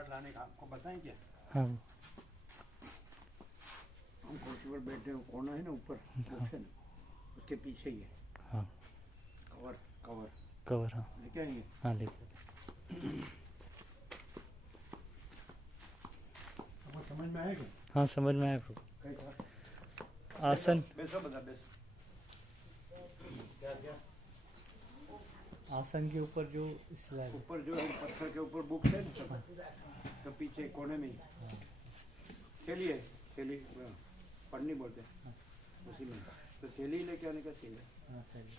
Card लाने का आपको बताएं क्या? हाँ हम कुर्सी पर बैठे हैं, कोना है ना ऊपर बॉक्स है ना, उसके पीछे ही है। हाँ कवर कवर कवर। हाँ लेके आएंगे। हाँ लेके। आपको समझ में आएगा? हाँ समझ में आया प्रभु। कई तरह आसन बेसो बता बेसो। क्या क्या आसन के ऊपर जो स्लैब ऊपर जो है पत्थर के ऊपर बुक्स है ना सब, तो पीछे कोने में ही थैली है। थैली पढ़नी बोलते हैं उसी में, तो थैली लेके आने का चाहिए। हाँ चलिए।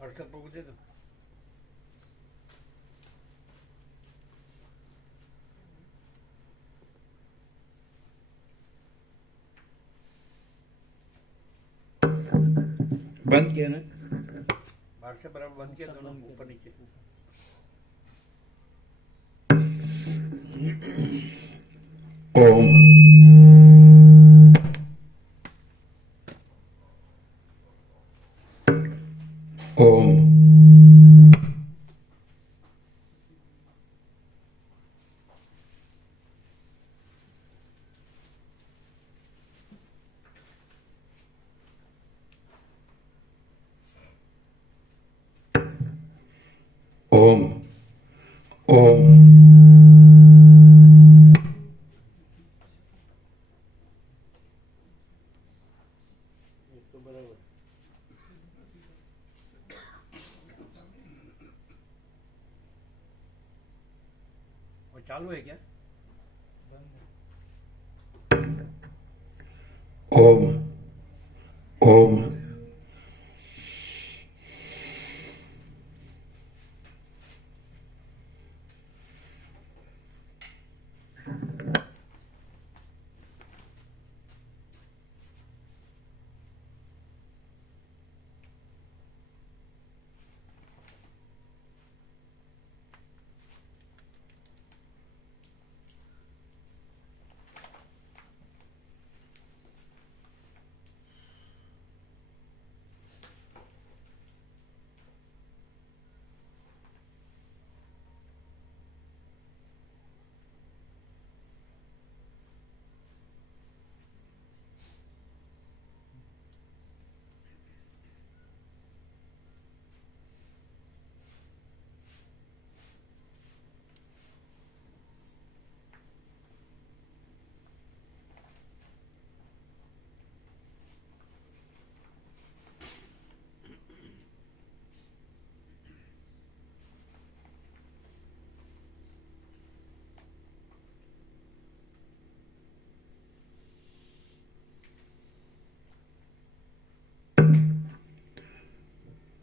और सब बुक दे दो। बंद किया ना? बाहर से बराबर बंद किया दोनों ऊपर नीचे। ओम ओम ओम ओम तो बराबर वो चालू है क्या? ओम ओम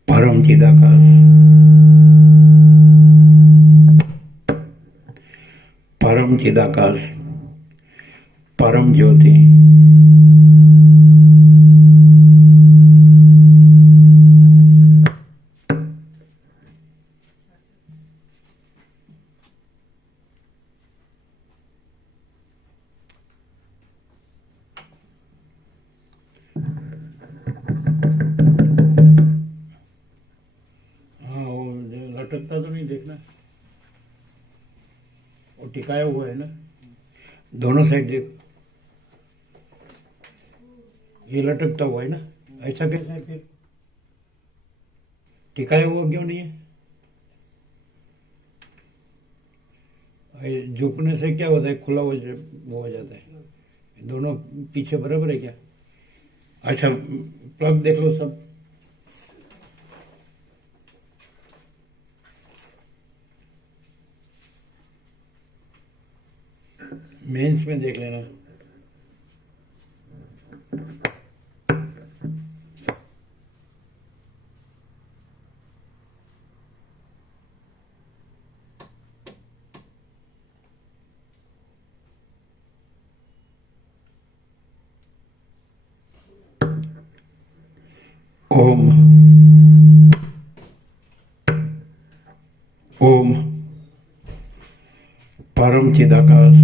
परम चिदाकाश परम चिदाकाश परम ज्योति लटकता तो नहीं, देखना वो टिकाया हुआ है ना, दोनों साइड देख, ये लटकता हुआ है ना, ऐसा कैसे है फिर? टिकाया हुआ क्यों नहीं है? झुकने से क्या होता है, खुला वो हो जाता है। दोनों पीछे बराबर है क्या? अच्छा, प्लग देख लो सब। मेंस में देख लेना। ओम ओम परम चिदाकाश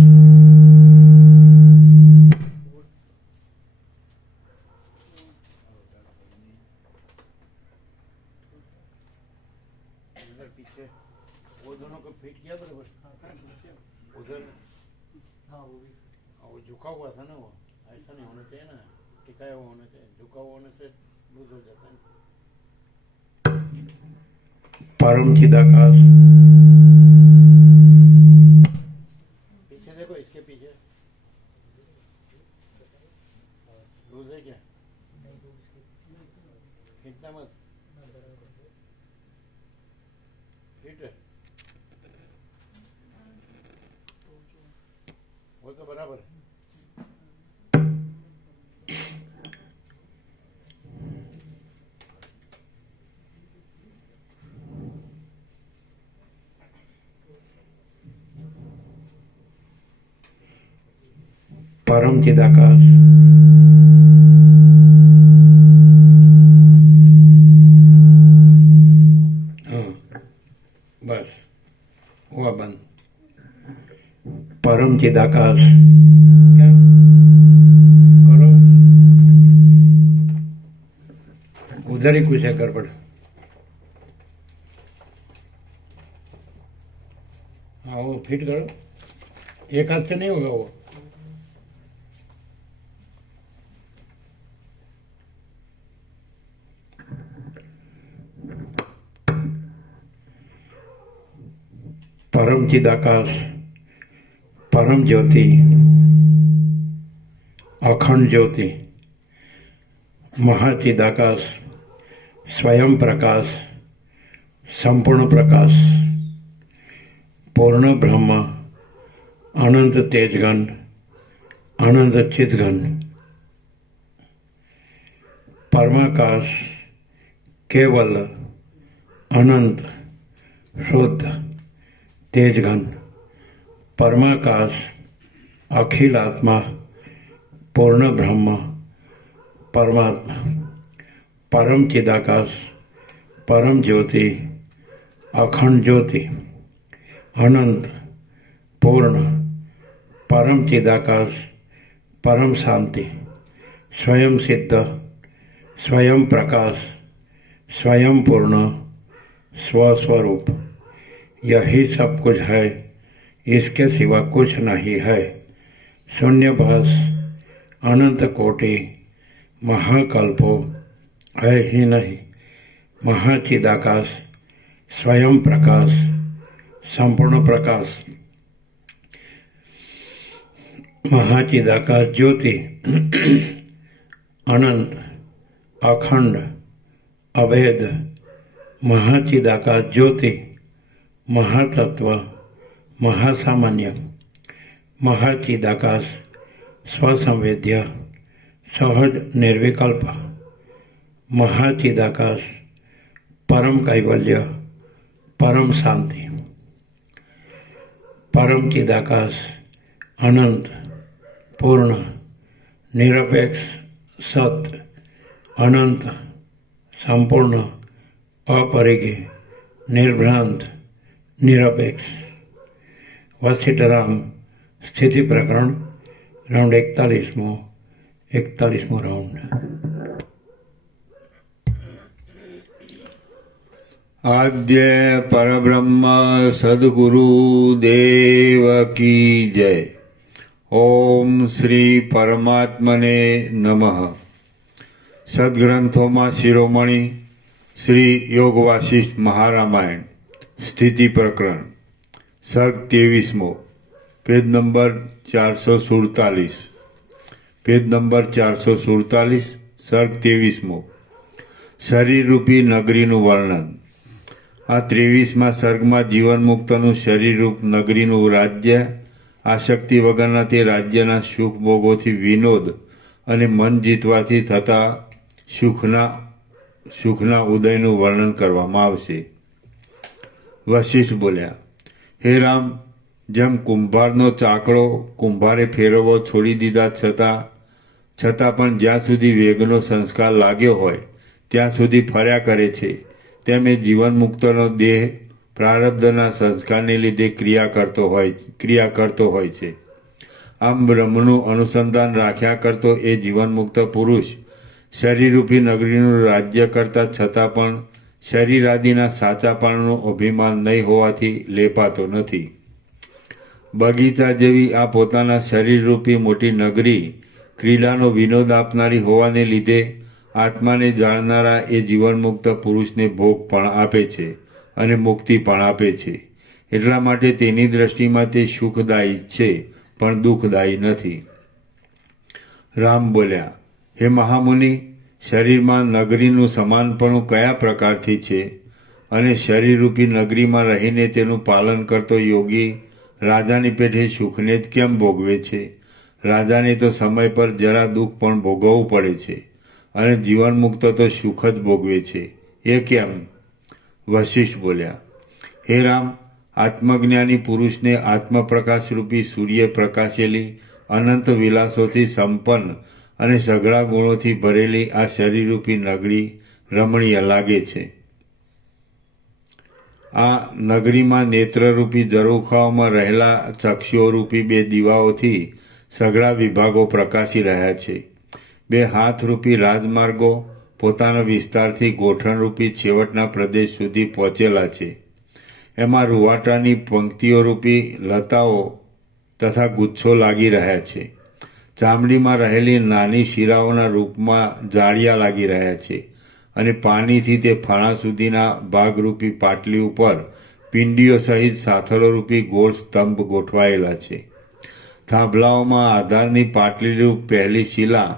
इधर पीछे वो दोनों को फिट किया बराबर, उधर हाँ वो भी वो झुका हुआ था ना, वो ऐसा नहीं होना चाहिए ना, टिकाया हुआ होना चाहिए। झुका हुआ होने से लूज हो जाता है। परम चिदाकाश पीछे देखो, इसके पीछे लूज है क्या? खींचना मत, फिट है वो तो बराबर है। परम चिदाकाश हाँ, बस हुआ बंद। परम चिदाकाश क्या करो, उधर ही कुछ है गड़बड़। हाँ वो फिट करो, एक हाथ से नहीं होगा वो। परम चिदाकाश, परम ज्योति, अखंड ज्योति, महाचिदाकाश, स्वयं प्रकाश, संपूर्ण प्रकाश, पूर्ण ब्रह्म, अनंत तेजगन, अनंत चिदघन, परमाकाश, केवल, अनंत, शुद्ध, तेजघन, परमाकाश, अखिल आत्मा, पूर्ण ब्रह्म, परमात्मा, परम चिदाकाश, परम ज्योति, अखंड ज्योति, अनंत, पूर्ण, परम चिदाकाश, परम शांति, स्वयं सिद्ध, स्वयं प्रकाश, स्वयं पूर्ण, स्वस्वरूप, यही सब कुछ है, इसके सिवा कुछ नहीं है। शून्यभास, अनंत कोटि, महाकल्पो है ही नहीं। महाचिदाकाश, स्वयं प्रकाश, संपूर्ण प्रकाश, महाचिदाकाश ज्योति, अनंत, अखंड, अभेद, महाचिदाकाश ज्योति, महातत्व, महासामान्य, महाचिदाकाश, स्वसंवेद्य, सहज निर्विकल्प, महाचिदाकाश, परम कैवल्य, परम शांति, परम चिदाकाश, अनंत, पूर्ण, निरपेक्ष, सत्य, अनंत, संपूर्ण, अपरिज्ञ, निर्भ्रांत, निरपेक्ष। वशिष्ठराम स्थिति प्रकरण राउंड 41वां राउंड। આદ્ય પરબ્રહ્મ સદગુરુ દેવ કી જય. ઓમ શ્રી પરમાત્મને નમઃ. સદગ્રંથોમાં શિરોમણી શ્રી યોગ વાસિષ્ઠ મહારામાયણ સ્થિતિ પ્રકરણ સર્ગ 23મો, પેજ નંબર 447. Page number 447, સર્ગ 23મો. શરીરરૂપી નગરીનું વર્ણન. આ 23મા સર્ગમાં જીવનમુક્તનું શરીરરૂપ નગરીનું રાજ્ય, આસક્તિ વગરના તે રાજ્યના સુખ ભોગોથી વિનોદ અને મન જીતવાથી થતા સુખના ઉદયનું વર્ણન કરવામાં આવશે. વશિષ્ઠ બોલ્યા, હે રામ, જેમ કુંભારનો ચાકડો કુંભારે ફેરવવો છોડી દીધા છતાં પણ જ્યાં સુધી વેગનો સંસ્કાર લાગ્યો હોય ત્યાં સુધી ફર્યા કરે છે, તેમ એ જીવનમુક્તનો દેહ પ્રારબ્ધના સંસ્કારને લીધે ક્રિયા કરતો હોય છે. આમ બ્રહ્મનું અનુસંધાન રાખ્યા કરતો એ જીવનમુક્ત પુરુષ શરીરરૂપી નગરીનું રાજ્ય કરતા છતાં પણ શરીરાદિના સાચાપણાનું અભિમાન નહીં હોવાથી લેપાતો નથી. બગીચા જેવી આ પોતાના શરીરરૂપી મોટી નગરી ક્રીડાનો વિનોદ આપનારી હોવાને લીધે આત્માને જાણનારા એ જીવનમુક્ત પુરુષને ભોગ પણ આપે છે અને મુક્તિ પણ આપે છે. એટલા માટે તેની દ્રષ્ટિમાં તે સુખદાયી છે પણ દુઃખદાયી નથી. રામ બોલ્યા, હે મહામુનિ, શરીરમાં નગરીનું સમાનપણું કયા પ્રકારથી છે? અને શરીરરૂપી નગરીમાં રહીને તેનું પાલન કરતો યોગી રાજાની પેઠે સુખને જ કેમ ભોગવે છે? રાજાને તો સમય પર જરા દુઃખ પણ ભોગવવું પડે છે અને જીવનમુક્ત તો સુખ જ ભોગવે છે, એ કેમ? વશિષ્ઠ બોલ્યા, હે રામ, આત્મજ્ઞાની પુરુષને આત્મપ્રકાશરૂપી સૂર્ય પ્રકાશેલી અનંત વિલાસોથી સંપન્ન અને સઘળા ગુણોથી ભરેલી આ શરીરરૂપી નગરી રમણીય લાગે છે. આ નગરીમાં નેત્રરૂપી ઝરૂખાઓમાં રહેલા ચક્ષુઓરૂપી 2 દીવાઓથી સઘળા વિભાગો પ્રકાશી રહ્યા છે. 2 હાથરૂપી રાજમાર્ગો પોતાના વિસ્તારથી ગોઠણરૂપી છેવટના પ્રદેશ સુધી પહોંચેલા છે. એમાં રૂવાટાની પંક્તિઓરૂપી લતાઓ તથા ગુચ્છો લાગી રહ્યા છે. ચામડીમાં રહેલી નાની શિરાઓના રૂપમાં જાળિયા લાગી રહ્યા છે અને પાણીથી તે ફણા સુધીના ભાગરૂપી પાટલી ઉપર પિંડીઓ સહિત સાથળોરૂપી ગોળ સ્તંભ ગોઠવાયેલા છે. થાંભલાઓમાં આધારની પાટલીરૂપ પહેલી શિલા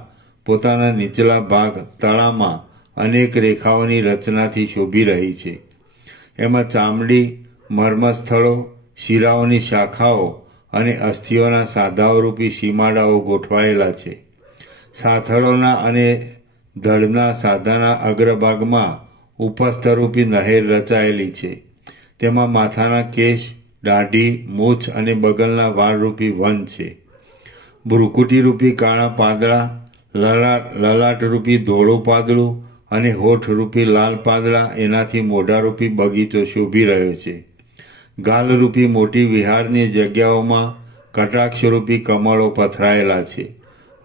પોતાના નીચલા ભાગ તળામાં અનેક રેખાઓની રચનાથી શોભી રહી છે. એમાં ચામડી, મર્મસ્થળો, શિરાઓની શાખાઓ અને અસ્થિઓના સાંધાઓરૂપી સીમાડાઓ ગોઠવાયેલા છે. સાથળોના અને ધડના સાંધાના અગ્રભાગમાં ઉપસ્થરૂપી નહેર રચાયેલી છે. તેમાં માથાના કેશ, દાઢી, મૂછ અને બગલના વાળરૂપી વન છે. ભ્રુકુટીરૂપી કાળા પાંદડા, લલાટરૂપી ધોળું પાંદડું અને હોઠરૂપી લાલ પાંદડા, એનાથી મોઢારૂપી બગીચો શોભી રહ્યો છે. ગાલરૂપી મોટી વિહારની જગ્યાઓમાં કટાક્ષરૂપી કમળો પથરાયેલા છે.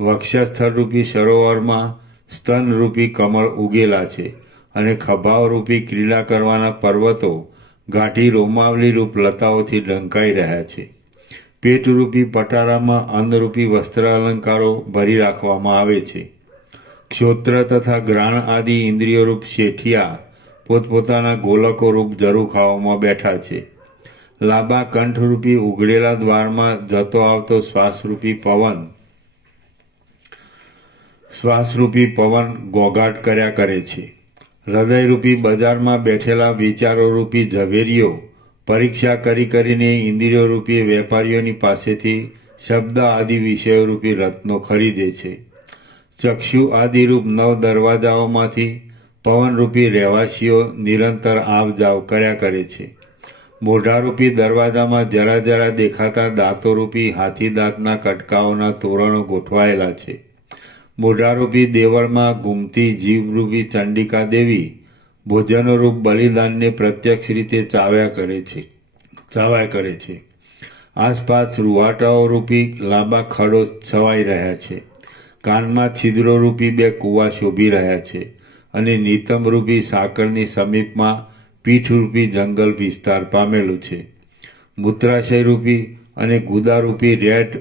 વક્ષસ્થળરૂપી સરોવરમાં સ્તનરૂપી કમળ ઉગેલા છે અને ખભાઓરૂપી ક્રીડા કરવાના પર્વતો ગાંઠી રોમાવલીરૂપ લતાઓથી ઢંકાઈ રહ્યા છે. પેટરૂપી પટારામાં અન્નરૂપી વસ્ત્ર અલંકારો ભરી રાખવામાં આવે છે. ક્ષોત્ર તથા ઘ્રાણ આદિ ઇન્દ્રિયોરૂપ શેઠિયા પોતપોતાના ગોલકોરૂપ ઝરૂખાઓમાં બેઠા છે. લાંબા કંઠરૂપી ઉઘડેલા દ્વારમાં જતો આવતો શ્વાસરૂપી પવન ઘોઘાટ કર્યા કરે છે. હૃદયરૂપી બજારમાં બેઠેલા વિચારોરૂપી ઝવેરીઓ પરીક્ષા કરીને ઇન્દ્રિયોરૂપી વેપારીઓની પાસેથી શબ્દ આદિ વિષયોરૂપી રત્નો ખરીદે છે. ચક્ષુ આદિરૂપ 9 દરવાજાઓમાંથી પવનરૂપી રહેવાસીઓ નિરંતર આવ જાવ કર્યા કરે છે. મોઢારૂપી દરવાજામાં જરા જરા દેખાતા દાંતોરૂપી હાથી દાંતના કટકાઓના તોરણો ગોઠવાયેલા છે. મોઢારૂપી દેવળમાં ઘૂમતી જીવરૂપી ચંડિકા દેવી ભોજનરૂપ બલિદાનને પ્રત્યક્ષ રીતે ચાવ્યા કરે છે. આસપાસ રૂવાટાઓરૂપી લાંબા ખડો છવાઈ રહ્યા છે. કાનમાં છિદ્રોરૂપી 2 કૂવા શોભી રહ્યા છે અને નીતમરૂપી સાકરની સમીપમાં પીઠરૂપી જંગલ વિસ્તાર પામેલું છે. મૂત્રાશયરૂપી અને ગુદારૂપી રેટ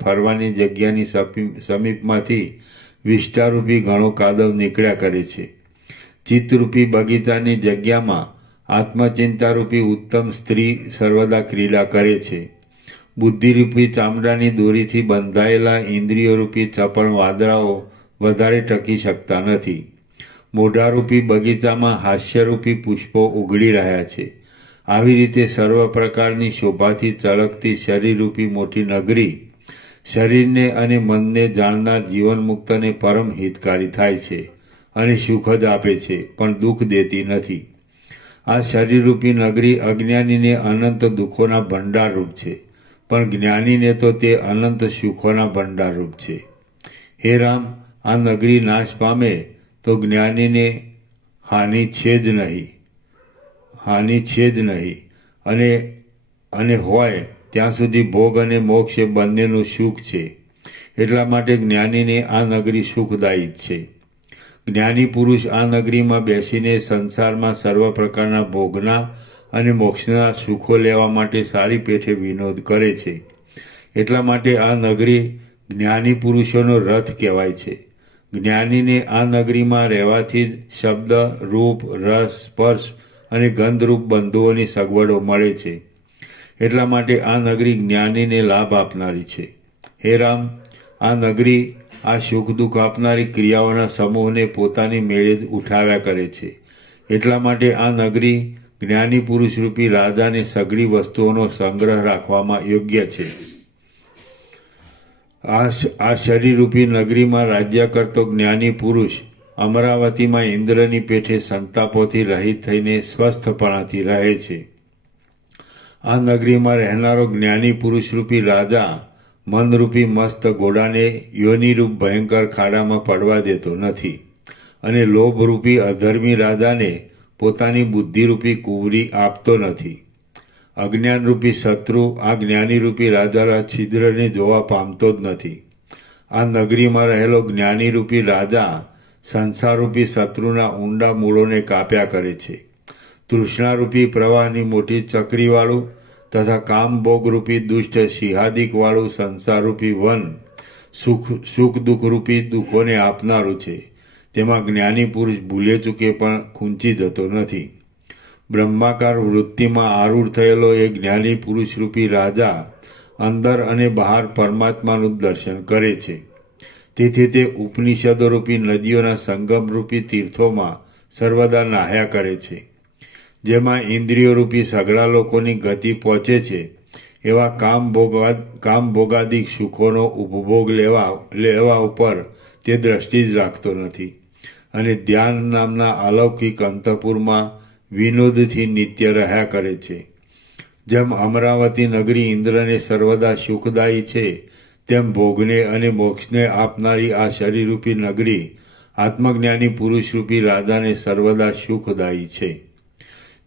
ફરવાની જગ્યાની સમીપમાંથી વિષ્ટારૂપી ઘણો કાદવ નીકળ્યા કરે છે. ચિત્તરૂપી બગીચાની જગ્યામાં આત્મચિંતારૂપી ઉત્તમ સ્ત્રી સર્વદા ક્રીડા કરે છે. બુદ્ધિરૂપી ચામડાની દોરીથી બંધાયેલા ઇન્દ્રિયોરૂપી ચપળ વાદળાઓ વધારે ટકી શકતા નથી. મોઢારૂપી બગીચામાં હાસ્યરૂપી પુષ્પો ઉઘડી રહ્યા છે. આવી રીતે સર્વ પ્રકારની શોભાથી ચળકતી શરીરરૂપી મોટી નગરી શરીરને અને મનને જાણનાર જીવનમુક્તને પરમ હિતકારી થાય છે અને સુખ જ આપે છે, પણ દુઃખ દેતી નથી. આ શરીરરૂપી નગરી અજ્ઞાનીને અનંત દુઃખોના ભંડારરૂપ છે, પણ જ્ઞાનીને તો તે અનંત સુખોના ભંડારરૂપ છે. હે રામ, આ નગરી નાશ પામે તો જ્ઞાનીને હાનિ છે જ નહીં અને હોય ત્યાં સુધી ભોગ અને મોક્ષ એ બંનેનું સુખ છે. એટલા માટે જ્ઞાનીને આ નગરી સુખદાયી જ છે. જ્ઞાની પુરુષ આ નગરીમાં બેસીને સંસારમાં સર્વ પ્રકારના ભોગના અને મોક્ષના સુખો લેવા માટે સારી પેઠે વિનોદ કરે છે. એટલા માટે આ નગરી જ્ઞાની પુરુષોનો રથ કહેવાય છે. જ્ઞાનીને આ નગરીમાં રહેવાથી જ શબ્દ, રૂપ, રસ, સ્પર્શ અને ગંધરૂપ બંધુઓની સગવડો મળે છે. એટલા માટે આ નગરી જ્ઞાનીને લાભ આપનારી છે. હે રામ, આ નગરી આ સુખ દુઃખ આપનારી ક્રિયાઓના સમૂહને પોતાની મેળે જ ઉઠાવ્યા કરે છે. એટલા માટે આ નગરી જ્ઞાની પુરુષરૂપી રાજાને સઘળી વસ્તુઓનો સંગ્રહ રાખવામાં યોગ્ય છે. આ શરીરરૂપી નગરીમાં રાજ્ય કરતો જ્ઞાની પુરુષ અમરાવતીમાં ઇન્દ્રની પેઠે સંતાપોથી રહિત થઈને સ્વસ્થપણાથી રહે છે. આ નગરીમાં રહેનારો જ્ઞાની પુરુષરૂપી રાજા મનરૂપી મસ્ત ઘોડાને યોનિરૂપ ભયંકર ખાડામાં પડવા દેતો નથી અને લોભરૂપી અધર્મી રાજાને પોતાની બુદ્ધિરૂપી કુંવરી આપતો નથી. અજ્ઞાનરૂપી શત્રુ આ જ્ઞાનીરૂપી રાજાના છિદ્રને જોવા પામતો જ નથી. આ નગરીમાં રહેલો જ્ઞાનીરૂપી રાજા સંસારરૂપી શત્રુના ઊંડા મૂળોને કાપ્યા કરે છે. તૃષ્ણારૂપી પ્રવાહની મોટી ચક્રીવાળું તથા કામભોગરૂપી દુષ્ટ સિંહાદિકવાળું સંસારરૂપી વન સુખ દુઃખરૂપી દુઃખોને આપનારું છે. તેમાં જ્ઞાની પુરુષ ભૂલે ચૂકે પણ ખૂંચી જતો નથી. બ્રહ્માકાર વૃત્તિમાં આરૂઢ થયેલો એ જ્ઞાની પુરુષરૂપી રાજા અંદર અને બહાર પરમાત્માનું દર્શન કરે છે. તેથી તે ઉપનિષદોરૂપી નદીઓના સંગમરૂપી તીર્થોમાં સર્વદા નાહ્યા કરે છે. જેમાં ઇન્દ્રિયોરૂપી સઘળા લોકોની ગતિ પહોંચે છે એવા કામભોગાદિક સુખોનો ઉપભોગ લેવા ઉપર તે દ્રષ્ટિ જ રાખતો નથી અને ધ્યાન નામના અલૌકિક અંતઃપુરમાં વિનોદથી નિત્ય રહ્યા કરે છે. જેમ અમરાવતી નગરી ઇન્દ્રને સર્વદા સુખદાયી છે, તેમ ભોગને અને મોક્ષને આપનારી આ શરીરરૂપી નગરી આત્મજ્ઞાની પુરુષરૂપી રાજાને સર્વદા સુખદાયી છે.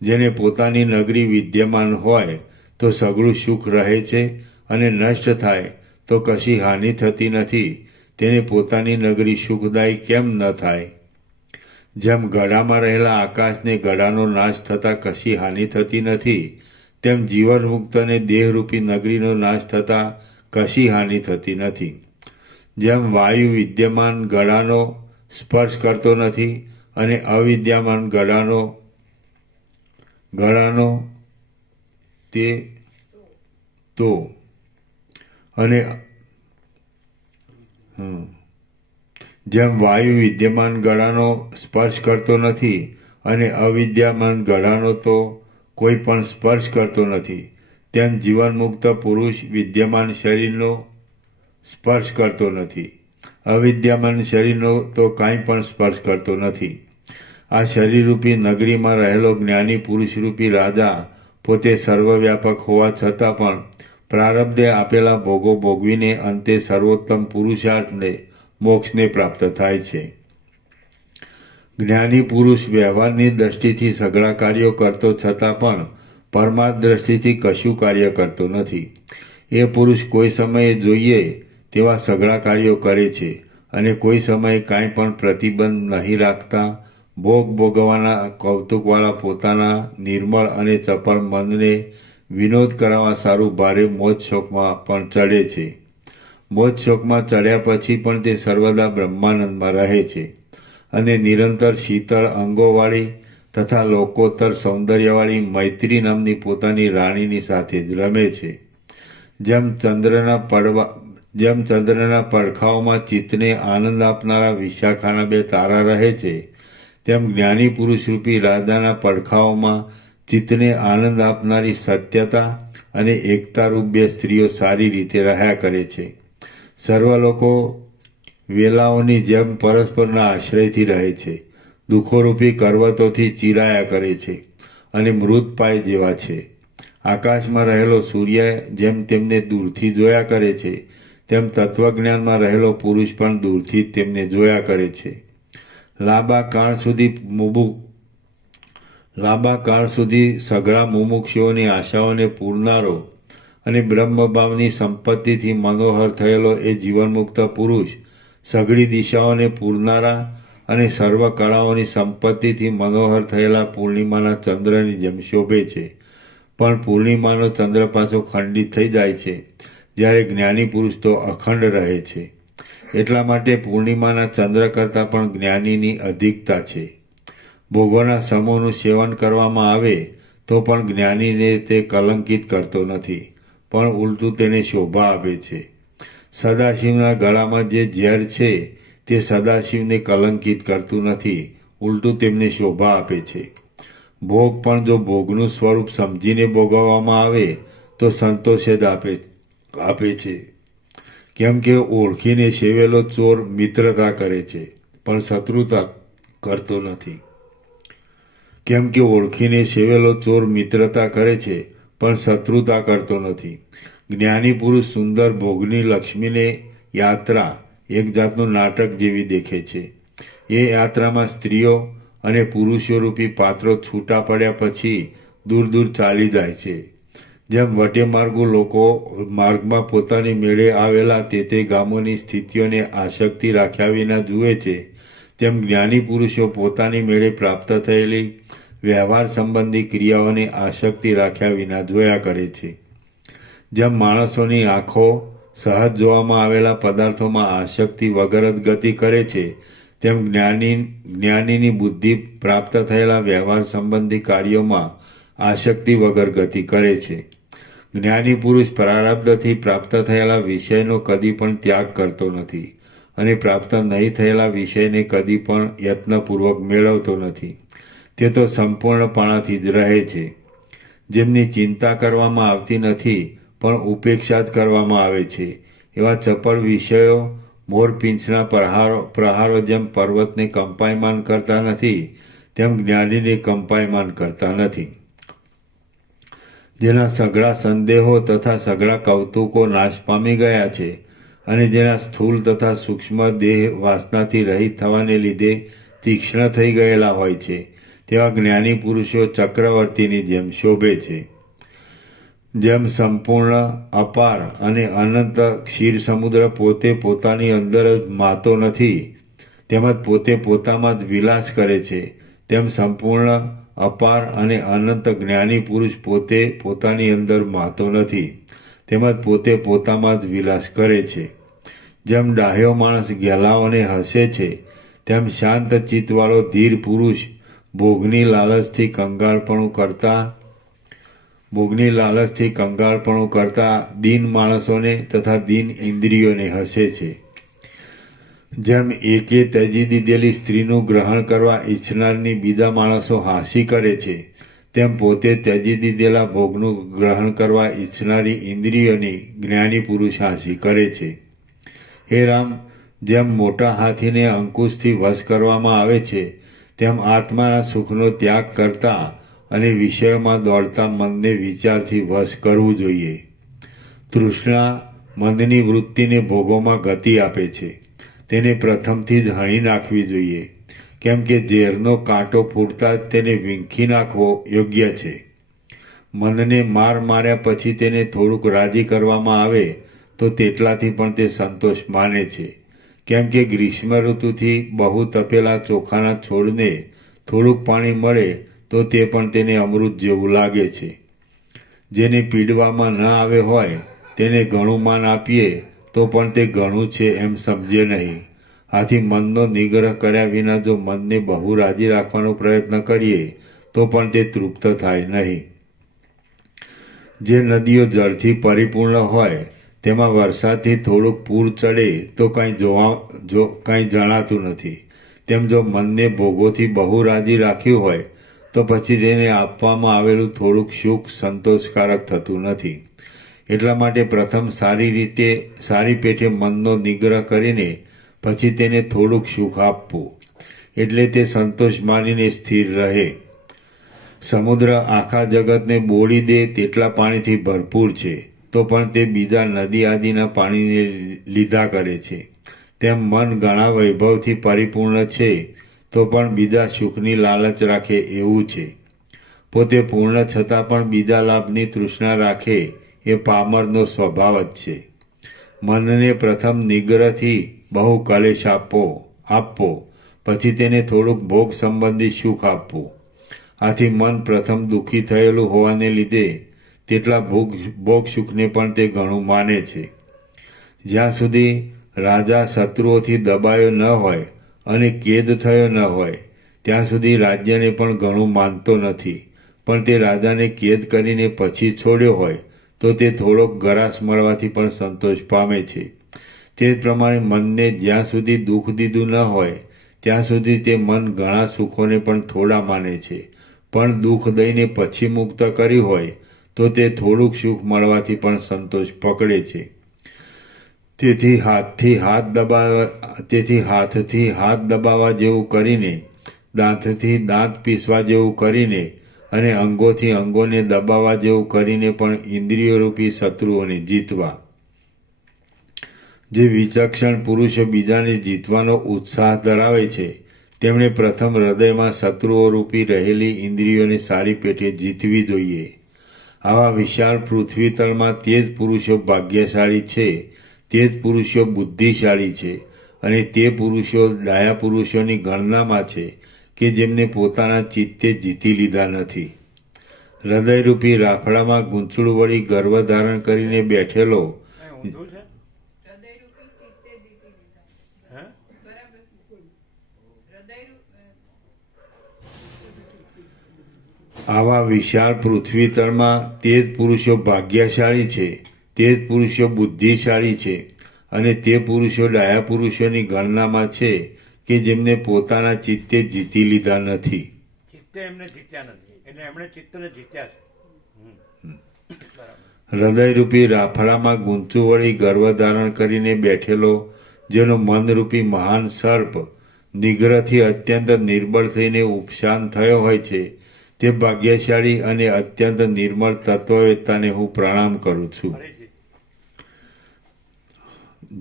જેને પોતાની નગરી વિદ્યમાન હોય તો સઘળું સુખ રહે છે અને નષ્ટ થાય તો કશી હાનિ થતી નથી, તેને પોતાની નગરી સુખદાયી કેમ ન થાય? જેમ ગળામાં રહેલા આકાશને ગળાનો નાશ થતાં કશી હાનિ થતી નથી, તેમ જીવન મુક્તને દેહરૂપી નગરીનો નાશ થતાં કશી હાનિ થતી નથી. જેમ વાયુ વિદ્યમાન ગળાનો સ્પર્શ કરતો નથી અને અવિદ્યમાન ગળાનો તે તો અને જેમ વાયુ વિદ્યમાન ગળાનો સ્પર્શ કરતો નથી અને અવિદ્યમાન ગળાનો તો કોઈ પણ સ્પર્શ કરતો નથી, તેમ જીવનમુક્ત પુરુષ વિદ્યમાન શરીરનો સ્પર્શ કરતો નથી, અવિદ્યમાન શરીરનો તો કાંઈ પણ સ્પર્શ કરતો નથી. આ શરીરરૂપી નગરીમાં રહેલો જ્ઞાની પુરુષરૂપી રાજા પોતે સર્વવ્યાપક હોવા છતાં પણ પ્રારબ્ધે આપેલા ભોગો ભોગવીને અંતે સર્વોત્તમ પુરુષાર્થને મોક્ષને પ્રાપ્ત થાય છે. જ્ઞાની પુરુષ વ્યવહારની દ્રષ્ટિથી સઘળા કાર્યો કરતો છતાં પણ પરમાર્થ દ્રષ્ટિથી કશું કાર્ય કરતો નથી. એ પુરુષ કોઈ સમયે જોઈએ તેવા સઘળા કાર્યો કરે છે અને કોઈ સમયે કાંઈ પણ પ્રતિબંધ નહીં રાખતા ભોગ ભોગવવાના કૌતુકવાળા પોતાના નિર્મળ અને ચપળ મનને વિનોદ કરાવવા સારું ભારે મોજ શોખમાં પણ ચડે છે. મોજ શોખમાં ચડ્યા પછી પણ તે સર્વદા બ્રહ્માનંદમાં રહે છે અને નિરંતર શીતળ અંગોવાળી તથા લોકોત્તર સૌંદર્યવાળી મૈત્રી નામની પોતાની રાણીની સાથે જ રમે છે. જેમ ચંદ્રના પડખાઓમાં ચિત્તને આનંદ આપનારા વિશાખાના 2 તારા રહે છે, તેમ જ્ઞાની પુરુષ રૂપી રાધાના પડખાઓમાં ચિત્તને આનંદ આપનારી સત્યતા અને એકતા રૂપ 2 સ્ત્રીઓ સારી રીતે રહ્યા કરે છે. સર્વ લોકો વેલાઓની જેમ પરસ્પરના આશ્રયથી રહે છે, દુઃખોરૂપી કરવતોથી ચીરાયા કરે છે અને મૃતપાય જેવા છે. આકાશમાં રહેલો સૂર્ય જેમ તેમને દૂરથી જોયા કરે છે, તેમ તત્વજ્ઞાનમાં રહેલો પુરુષ પણ દૂરથી જ તેમને જોયા કરે છે. લાંબા કાળ સુધી સઘળા મુમુક્ષુઓની આશાઓને પૂરનારો અને બ્રહ્મભાવની સંપત્તિથી મનોહર થયેલો એ જીવનમુક્ત પુરુષ સઘળી દિશાઓને પૂરનારા અને સર્વ કળાઓની સંપત્તિથી મનોહર થયેલા પૂર્ણિમાના ચંદ્રની જેમ શોભે છે. પણ પૂર્ણિમાનો ચંદ્ર પાછો ખંડિત થઈ જાય છે, જ્યારે જ્ઞાની પુરુષ તો અખંડ રહે છે. એટલા માટે પૂર્ણિમાના ચંદ્ર કરતાં પણ જ્ઞાનીની અધિકતા છે. ભોગોના સમૂહનું સેવન કરવામાં આવે તો પણ જ્ઞાનીને તે કલંકિત કરતો નથી, પણ ઉલટું તેને શોભા આપે છે. સદાશિવના ગળામાં જે ઝેર છે તે સદાશિવને કલંકિત કરતું નથી, ઉલટું તેમને શોભા આપે છે. ભોગ પણ જો ભોગનું સ્વરૂપ સમજીને ભોગવવામાં આવે તો સંતોષ જ આપે છે. કેમ કે ઓળખીને સેવેલો ચોર મિત્રતા કરે છે પણ શત્રુતા કરતો નથી. જ્ઞાની પુરુષ સુંદર ભોગની લક્ષ્મીને યાત્રા એક જાતનું નાટક જેવી દેખે છે. એ યાત્રામાં સ્ત્રીઓ અને પુરુષો રૂપી પાત્રો છૂટા પડ્યા પછી દૂર દૂર ચાલી જાય છે. જેમ વટેમાર્ગુ લોકો માર્ગમાં પોતાની મેળે આવેલા તે ગામોની સ્થિતિઓને આસક્તિ રાખ્યા વિના જુએ છે, તેમ જ્ઞાની પુરુષો પોતાની મેળે પ્રાપ્ત થયેલી વ્યવહાર સંબંધી ક્રિયાઓને આસક્તિ રાખ્યા વિના જોયા કરે છે. જેમ માણસોની આંખો સહજ જોવામાં આવેલા પદાર્થોમાં આસક્તિ વગર જ ગતિ કરે છે, તેમ જ્ઞાનીની બુદ્ધિ પ્રાપ્ત થયેલા વ્યવહાર સંબંધી કાર્યોમાં આસક્તિ વગર ગતિ કરે છે. જ્ઞાની પુરુષ પ્રારબ્ધથી પ્રાપ્ત થયેલા વિષયનો કદી પણ ત્યાગ કરતો નથી અને પ્રાપ્ત નહીં થયેલા વિષયને કદી પણ યત્નપૂર્વક મેળવતો નથી. તે તો સંપૂર્ણપણાથી જ રહે છે. જેમની ચિંતા કરવામાં આવતી નથી પણ ઉપેક્ષા જ કરવામાં આવે છે, એવા ચપળ વિષયો મોરપીંછના પ્રહારો જેમ પર્વતને કંપાયમાન કરતા નથી, તેમ જ્ઞાનીને કંપાયમાન કરતા નથી. જેના સઘળા સંદેહો તથા સઘળા કૌતુકો નાશ પામી ગયા છે અને જેના સ્થૂળ તથા સૂક્ષ્મ દેહ વાસનાથી રહિત થવાને લીધે તીક્ષ્ણ થઈ ગયેલા હોય છે, તેવા જ્ઞાની પુરુષો ચક્રવર્તીની જેમ શોભે છે. જેમ સંપૂર્ણ, અપાર અને અનંત ક્ષીર સમુદ્ર પોતે પોતાની અંદર જ માતો નથી, તેમજ પોતે પોતામાં જ વિલાસ કરે છે, તેમ સંપૂર્ણ, અપાર અને અનંત જ્ઞાની પુરુષ પોતે પોતાની અંદર માતો નથી, તેમજ પોતે પોતામાં જ વિલાસ કરે છે. જેમ ડાહ્યો માણસ ગેલાઓને હસે છે, તેમ શાંત ચિત્તવાળો ધીર પુરુષ ભોગની લાલચથી કંગાળપણું કરતા દીન માણસોને તથા દીન ઇન્દ્રિયોને હસે છે. જેમ એકે ત્યજી દીધેલી સ્ત્રીનું ગ્રહણ કરવા ઈચ્છનારની બીજા માણસો હાંસી કરે છે, તેમ પોતે ત્યજી દીધેલા ભોગનું ગ્રહણ કરવા ઈચ્છનારી ઇન્દ્રિયોની જ્ઞાની પુરુષ હાંસી કરે છે. હે રામ, જેમ મોટા હાથીને અંકુશથી વશ કરવામાં આવે છે, તેમ આત્માના સુખનો ત્યાગ કરતા અને વિષયોમાં દોડતા મનને વિચારથી વશ કરવું જોઈએ. તૃષ્ણા મનની વૃત્તિને ભોગોમાં ગતિ આપે છે, તેને પ્રથમથી જ હણી નાખવી જોઈએ, કેમ કે ઝેરનો કાંટો ફૂટતા જ તેને વીંખી નાખવો યોગ્ય છે. મનને માર્યા પછી તેને થોડુંક રાજી કરવામાં આવે તો તેટલાથી પણ તે સંતોષ માને છે. કેમ કે ગ્રીષ્મ ઋતુથી બહુ તપેલા ચોખાના છોડને થોડુંક પાણી મળે તો તે પણ તેને અમૃત જેવું લાગે છે. જેને પીડવામાં ન આવે હોય તેને ઘણું માન આપીએ તો પણ તે ઘણું છે એમ સમજે નહીં. આથી મનનો નિગ્રહ કર્યા વિના જો મનને બહુ રાજી રાખવાનો પ્રયત્ન કરીએ તો પણ તે તૃપ્ત થાય નહીં. જે નદીઓ જળથી પરિપૂર્ણ હોય તેમાં વરસાદથી થોડુંક પૂર ચડે તો કાંઈ જણાતું નથી. તેમ જો મનને ભોગોથી બહુ રાજી રાખ્યું હોય તો પછી તેને આપવામાં આવેલું થોડુંક સુખ સંતોષકારક થતું નથી. એટલા માટે પ્રથમ સારી પેઠે મનનો નિગ્રહ કરીને પછી તેને થોડુંક સુખ આપવું, એટલે તે સંતોષ માનીને સ્થિર રહે. સમુદ્ર આખા જગતને બોળી દે તેટલા પાણીથી ભરપૂર છે તો પણ તે બીજા નદી આદિના પાણીને લીધા કરે છે. તેમ મન ઘણા વૈભવથી પરિપૂર્ણ છે તો પણ બીજા સુખની લાલચ રાખે એવું છે. પોતે પૂર્ણ છતાં પણ બીજા લાભની તૃષ્ણા રાખે એ પામરનો સ્વભાવ જ છે. મનને પ્રથમ નિગ્રહથી બહુ કલેશ આપવો, પછી તેને થોડુંક ભોગ સંબંધી સુખ આપવું. આથી મન પ્રથમ દુઃખી થયેલું હોવાને લીધે તેટલા ભોગ સુખને પણ તે ઘણું માને છે. જ્યાં સુધી રાજા શત્રુઓથી દબાયો ન હોય અને કેદ થયો ન હોય ત્યાં સુધી રાજ્યને પણ ઘણું માનતો નથી. પણ તે રાજાને કેદ કરીને પછી છોડ્યો હોય તો તે થોડોક ગરાસ મળવાથી પણ સંતોષ પામે છે. તે જ પ્રમાણે મનને જ્યાં સુધી દુઃખ દીધું ન હોય ત્યાં સુધી તે મન ઘણા સુખોને પણ થોડા માને છે. પણ દુઃખ દઈને પછી મુક્ત કર્યું હોય તો તે થોડુંક સુખ મળવાથી પણ સંતોષ પકડે છે. તેથી હાથથી હાથ દબાવવા જેવું કરીને, દાંતથી દાંત પીસવા જેવું કરીને અને અંગોથી અંગોને દબાવવા જેવું કરીને પણ ઇન્દ્રિયોરૂપી શત્રુઓને જીતવા. જે વિચક્ષણ પુરુષો બીજાને જીતવાનો ઉત્સાહ ધરાવે છે તેમણે પ્રથમ હૃદયમાં શત્રુઓરૂપી રહેલી ઇન્દ્રિયોને સારી પેઠે જીતવી જોઈએ. આવા વિશાળ પૃથ્વી તળમાં તે જ પુરુષો ભાગ્યશાળી છે, તે જ પુરુષો બુદ્ધિશાળી છે અને તે પુરુષો ડાયા પુરુષોની ગણનામાં છે કે જેમને પોતાના ચિત્તે જીતી લીધા નથી. હૃદયરૂપી રાફડામાં ગૂંચળું વળી ગર્વ ધારણ કરીને બેઠેલો આવા વિશાળ પૃથ્વી તળમાં તે જ પુરુષો ભાગ્યશાળી છે, તે જ પુરુષો બુદ્ધિશાળી છે અને તે પુરુષો ડાયા પુરુષોની ગણનામાં છે કે જેમને પોતાના ચિત્તે જીતી લીધા નથી. ચિત્તે એમને જીત્યા નથી એટલે એમણે ચિત્તને જીત્યા છે. હૃદયરૂપી રાફડામાં ગૂંચું વળી ગર્વ ધારણ કરીને બેઠેલો જેનો મનરૂપી મહાન સર્પ નિગ્રહથી અત્યંત નિર્બળ થઈને ઉપશાન થયો હોય છે તે ભાગ્યશાળી અને અત્યંત નિર્મળ તત્વવેત્તાને હું પ્રણામ કરું છું.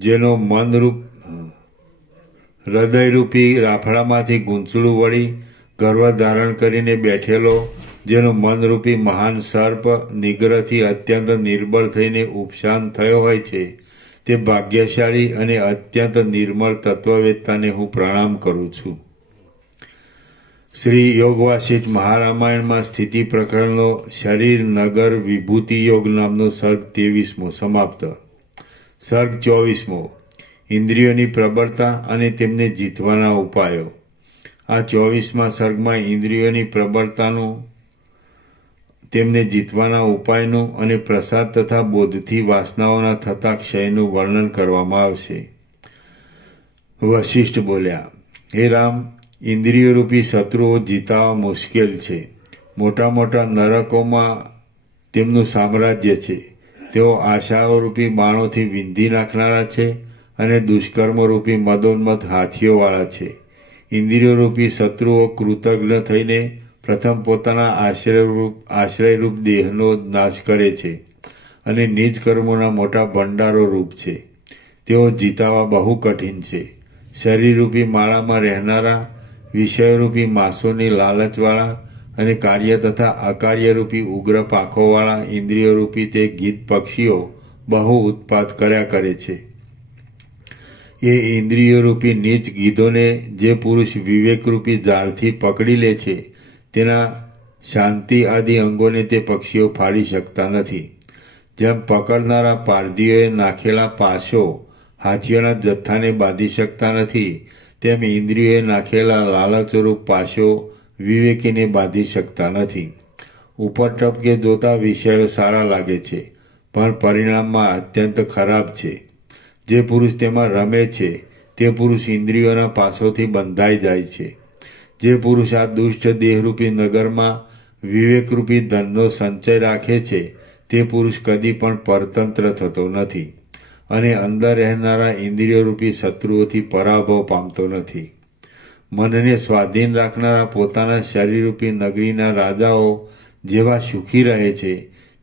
જેનો હૃદયરૂપી રાફડામાંથી ગૂંચળું વળી ગર્વ ધારણ કરીને બેઠેલો જેનો મનરૂપી મહાન સર્પ નિગ્રહથી અત્યંત નિર્બળ થઈને ઉપશાન થયો હોય છે તે ભાગ્યશાળી અને અત્યંત નિર્મળ તત્વવેત્તાને હું પ્રણામ કરું છું. શ્રી યોગવાસિષ્ઠ મહારામાયણમાં સ્થિતિ પ્રકરણનો શરીર નગર વિભૂતિ યોગ નામનો સર્ગ 23મો સમાપ્ત. સર્ગ 24મો ઇન્દ્રિયોની પ્રબળતા અને તેમને જીતવાના ઉપાયો. આ 24મા સર્ગમાં ઇન્દ્રિયોની પ્રબળતાનું, તેમને જીતવાના ઉપાયનું અને પ્રસાદ તથા બોધથી વાસનાઓના થતા ક્ષયનું વર્ણન કરવામાં આવશે. વશિષ્ઠ બોલ્યા, હે રામ, ઇન્દ્રિયોરૂપી શત્રુઓ જીતાવા મુશ્કેલ છે. મોટા મોટા નરકોમાં તેમનું સામ્રાજ્ય છે. તેઓ આશાઓરૂપી બાણોથી વિંધી નાખનારા છે અને દુષ્કર્મરૂપી મદોન્મત હાથીઓવાળા છે. ઇન્દ્રિયોરૂપી શત્રુઓ કૃતજ્ઞ થઈને પ્રથમ પોતાના આશ્રયરૂપ દેહનો નાશ કરે છે અને નિજ કર્મોના મોટા ભંડારો રૂપ છે. તેઓ જીતાવા બહુ કઠિન છે. શરીરરૂપી માળામાં રહેનારા, વિષયરૂપી માસોની લાલચવાળા અને કાર્ય તથા અકાર્યરૂપી ઉગ્ર પાંખોવાળા ઇન્દ્રિયોરૂપી તે ગીધ પક્ષીઓ બહુ ઉત્પાત કર્યા કરે છે. એ ઇન્દ્રિયોરૂપી નીચ ગીધોને જે પુરુષ વિવેકરૂપી ઝાડથી પકડી લે છે તેના શાંતિ આદિ અંગોને તે પક્ષીઓ ફાડી શકતા નથી. જેમ પકડનારા પારધીઓએ નાખેલા પાશો હાથીઓના જથ્થાને બાંધી શકતા નથી, તેમ ઇન્દ્રિયોએ નાખેલા લાલચરૂપ પાશો વિવેકીને બાંધી શકતા નથી. ઉપર ટપકે જોતા વિષયો સારા લાગે છે, પણ પરિણામમાં અત્યંત ખરાબ છે. જે પુરુષ તેમાં રમે છે તે પુરુષ ઇન્દ્રિયોના પાસોથી બંધાઈ જાય છે. જે પુરુષ આ દુષ્ટ દેહરૂપી નગરમાં વિવેકરૂપી ધનનો સંચય રાખે છે તે પુરુષ કદી પણ પરતંત્ર થતો નથી અને અંદર રહેનારા ઇન્દ્રિયોરૂપી શત્રુઓથી પરાભવ પામતો નથી. મનને સ્વાધીન રાખનારા પોતાના શરીરરૂપી નગરીના રાજાઓ જેવા સુખી રહે છે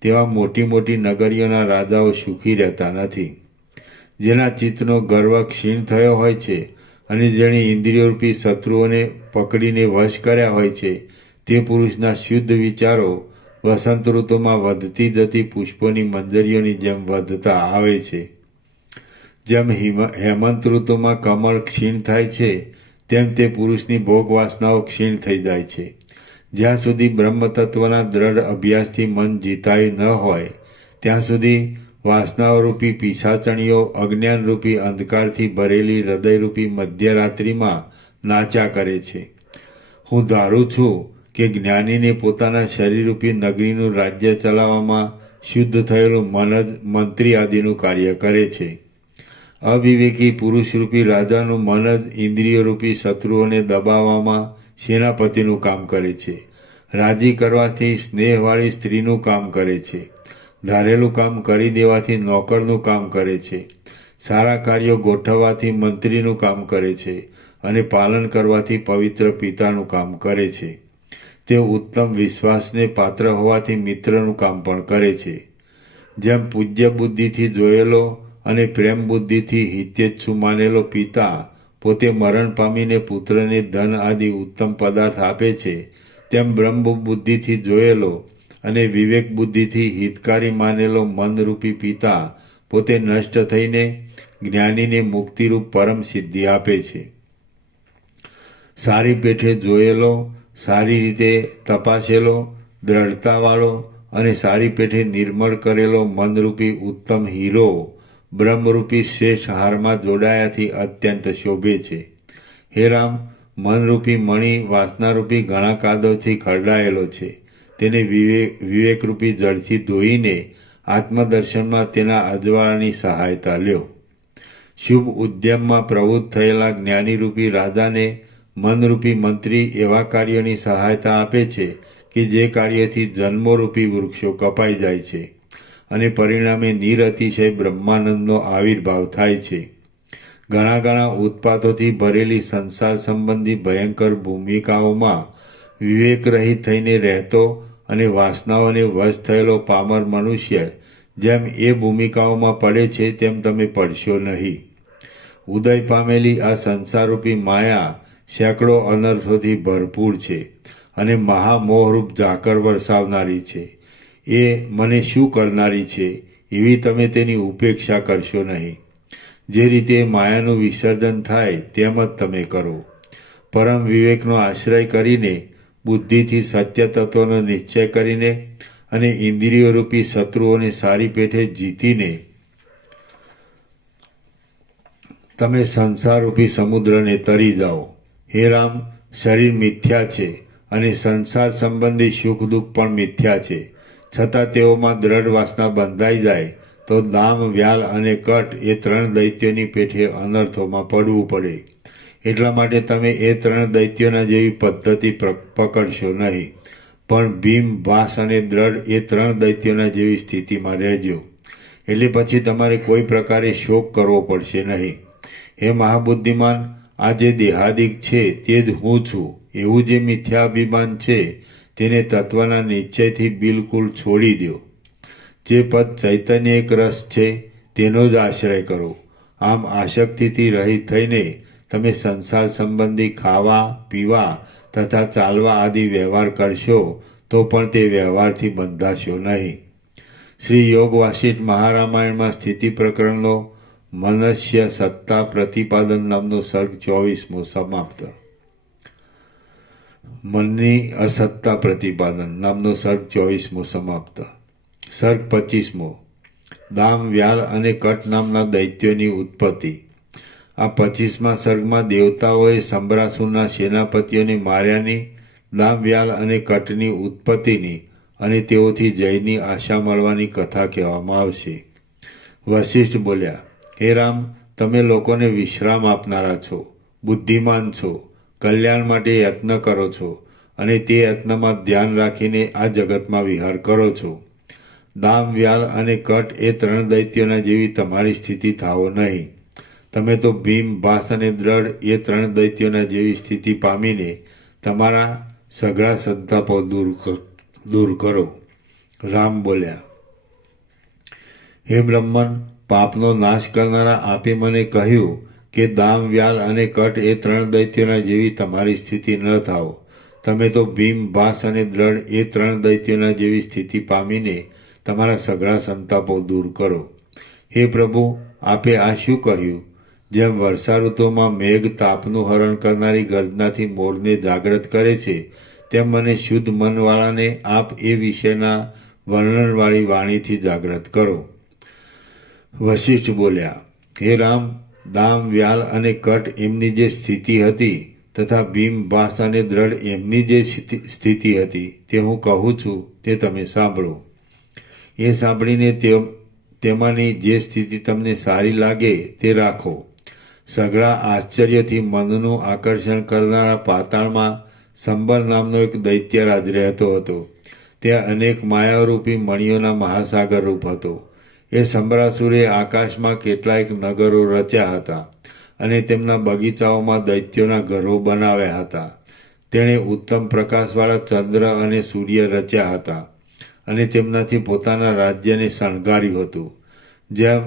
તેવા મોટી મોટી નગરીઓના રાજાઓ સુખી રહેતા નથી. જેના ચિત્તનો ગર્વ ક્ષીણ થયો હોય છે અને જેણે ઇન્દ્રિયોરૂપી શત્રુઓને પકડીને વશ કર્યા હોય છે તે પુરુષના શુદ્ધ વિચારો વસંત ઋતુમાં વધતી જતી પુષ્પોની મંજરીઓની જેમ વધતા આવે છે. જેમ હેમંત ઋતુમાં કમળ ક્ષીણ થાય છે તેમ તે પુરુષની ભોગ વાસનાઓ ક્ષીણ થઈ જાય છે. જ્યાં સુધી બ્રહ્મતત્વના દ્રઢ અભ્યાસથી મન જીતાયું ન હોય ત્યાં સુધી વાસનાઓરૂપી પિશાચણીઓ અજ્ઞાનરૂપી અંધકારથી ભરેલી હૃદયરૂપી મધ્યરાત્રિમાં નાચ્યા કરે છે. હું ધારું છું કે જ્ઞાનીને પોતાના શરીરરૂપી નગરીનું રાજ્ય ચલાવવામાં શુદ્ધ થયેલું મન જ મંત્રી આદિનું કાર્ય કરે છે. અવિવેકી પુરુષરૂપી રાજાનું મન જ ઇન્દ્રિયોરૂપી શત્રુઓને દબાવવામાં સેનાપતિનું કામ કરે છે. રાજી કરવાથી સ્નેહવાળી સ્ત્રીનું કામ કરે છે. ધારેલું કામ કરી દેવાથી નોકરનું કામ કરે છે. સારા કાર્યો ગોઠવવાથી મંત્રીનું કામ કરે છે અને પાલન કરવાથી પવિત્ર પિતાનું કામ કરે છે. તે ઉત્તમ વિશ્વાસને પાત્ર હોવાથી મિત્રનું કામ પણ કરે છે. જેમ પૂજ્ય બુદ્ધિથી જોયેલો અને પ્રેમ બુદ્ધિથી હિતેચ્છુ માનેલો પિતા પોતે મરણ પામીને પુત્રને ધન આદિ ઉત્તમ પદાર્થ આપે છે, તેમ બ્રહ્મ બુદ્ધિથી જોયેલો અને વિવેક બુદ્ધિથી હિતકારી માનેલો મનરૂપી પિતા પોતે નષ્ટ થઈને જ્ઞાનીને મુક્તિરૂપ પરમ સિદ્ધિ આપે છે. સારી પેઠે જોયેલો, સારી રીતે તપાસેલો, દ્રઢતાવાળો અને સારી પેઠે નિર્મળ કરેલો મનરૂપી ઉત્તમ હીરો બ્રહ્મરૂપી શ્રેષ્ઠ હારમાં જોડાયાથી અત્યંત શોભે છે. હે રામ, મનરૂપી મણી વાસનારૂપી ઘણા કાદવથી ખરડાયેલો છે. તેને વિવેકરૂપી જળથી ધોઈને આત્મદર્શનમાં તેના અજવાળાની સહાયતા લ્યો. શુભ ઉદ્યમમાં પ્રવૃત્ત થયેલા જ્ઞાનીરૂપી રાજાને મનરૂપી મંત્રી એવા કાર્યોની સહાયતા આપે છે કે જે કાર્યથી જન્મોરૂપી વૃક્ષો કપાઈ જાય છે અને પરિણામે નિરતિશય બ્રહ્માનંદનો આવિર્ભાવ થાય છે. ઘણા ઘણા ઉત્પાતોથી ભરેલી સંસાર સંબંધી ભયંકર ભૂમિકાઓમાં વિવેકરહિત થઈને રહેતો અને વાસનાઓને વશ થયેલો પામર મનુષ્ય જેમ એ ભૂમિકાઓમાં પડે છે તેમ તમે પડશો નહીં. ઉદય પામેલી આ સંસારરૂપી માયા સેંકડો અનર્થોથી ભરપૂર છે અને મહામોહરૂપ ઝાકર વરસાવનારી છે. એ મને શું કરનારી છે એવી તમે તેની ઉપેક્ષા કરશો નહીં. જે રીતે માયાનું વિસર્જન થાય તેમ જ તમે કરો. પરમ વિવેકનો આશ્રય કરીને, બુદ્ધિથી સત્ય તત્વનો નિશ્ચય કરીને અને ઇન્દ્રિયોરૂપી શત્રુઓને સારી પેઠે જીતીને તમે સંસારરૂપી સમુદ્રને તરી જાઓ. હે રામ, શરીર મિથ્યા છે અને સંસાર સંબંધી સુખ દુઃખ પણ મિથ્યા છે. છતાં તેઓમાં દ્રઢ વાસના બંધાઈ જાય તો દામ, વ્યાલ અને કટ એ 3 દૈત્યોની પેઠે અનર્થોમાં પડવું પડે. એટલા માટે તમે એ 3 દૈત્યોના જેવી પદ્ધતિ પકડશો નહીં, પણ ભીમ, ભાસ અને દ્રઢ એ 3 દૈત્યોના જેવી સ્થિતિમાં રહેજો. એટલે પછી તમારે કોઈ પ્રકારે શોક કરવો પડશે નહીં. હે મહાબુદ્ધિમાન, આ જે દેહાદિક છે તે જ હું છું એવું જે મિથ્યાભિમાન છે તેને તત્વના નિશ્ચયથી બિલકુલ છોડી દો. જે પદ ચૈતન્ય એક રસ છે તેનો જ આશ્રય કરો. આમ આસક્તિથી રહિત થઈને તમે સંસાર સંબંધી ખાવા, પીવા તથા ચાલવા આદિ વ્યવહાર કરશો તો પણ તે વ્યવહારથી બંધાશો નહીં. શ્રી યોગ વાસિષ્ઠ મહારામાયણમાં સ્થિતિ પ્રકરણનો મનુષ્ય સત્તા પ્રતિપાદન નામનો સર્ગ 24મો સમાપ્ત. મનની અસત્તા પ્રતિપાદન નામનો સર્ગ 24મો સમાપ્ત. સર્ગ 25મો દામ, વ્યાલ અને કટ નામના દૈત્યોની ઉત્પત્તિ. આ 25મા સર્ગમાં દેવતાઓએ સંબરાસુરના સેનાપતિઓને માર્યાની, દામ, વ્યાલ અને કટની ઉત્પત્તિની અને તેઓથી જયની આશા મળવાની કથા કહેવામાં આવશે. વશિષ્ઠ બોલ્યા, હે રામ, તમે લોકોને વિશ્રામ આપનારા છો, બુદ્ધિમાન છો, કલ્યાણ માટે યત્ન કરો છો અને તે યત્નમાં ધ્યાન રાખીને આ જગતમાં વિહાર કરો છો. દામ, વ્યાલ અને કટ એ 3 દૈત્યોના જેવી તમારી સ્થિતિ થાવો નહીં. તમે તો ભીમ, ભાસ અને દ્રઢ એ 3 દૈત્યોના જેવી સ્થિતિ પામીને તમારા સઘળા સંતાપો દૂર કરો. રામ બોલ્યા, હે બ્રહ્મન, પાપનો નાશ કરનારા આપે મને કહ્યું કે દામ, વ્યાલ અને કટ એ 3 દૈત્યોના જેવી તમારી સ્થિતિ ન થાઓ. તમે તો ભીમ, ભાસ અને દ્રઢ એ 3 દૈત્યોના જેવી સ્થિતિ પામીને તમારા સઘળા સંતાપો દૂર કરો. હે પ્રભુ, આપે આ શું કહ્યું? જેમ વર્ષા ઋતુમાં મેઘ તાપનું હરણ કરનારી ગર્જનાથી મોરને જાગ્રત કરે છે, તેમ મને શુદ્ધ મનવાળાને આપ એ વિષયના વર્ણનવાળી વાણીથી જાગ્રત કરો. વશિષ્ઠ બોલ્યા, હે રામ, દામ, વ્યાલ અને કટ એમની જે સ્થિતિ હતી તથા ભીમ, ભાસ અને દ્રઢ એમની જે સ્થિતિ હતી તે હું કહું છું તે તમે સાંભળો. એ સાંભળીને તેમાંની જે સ્થિતિ તમને સારી લાગે તે રાખો. સઘળા આશ્ચર્યથી મનનું આકર્ષણ કરનારા પાતાળમાં સંબર નામનો એક દૈત્યરાજ રહેતો હતો. ત્યાં અનેક માયારૂપી મણિઓના મહાસાગર રૂપ હતો. એ સંબરાસુરે આકાશમાં કેટલાયક નગરો રચ્યા હતા અને તેમના બગીચાઓમાં દૈત્યોના ઘરો બનાવ્યા હતા. તેણે ઉત્તમ પ્રકાશવાળા ચંદ્ર અને સૂર્ય રચ્યા હતા અને તેમનાથી પોતાના રાજ્યને શણગાર્યું હતું. જેમ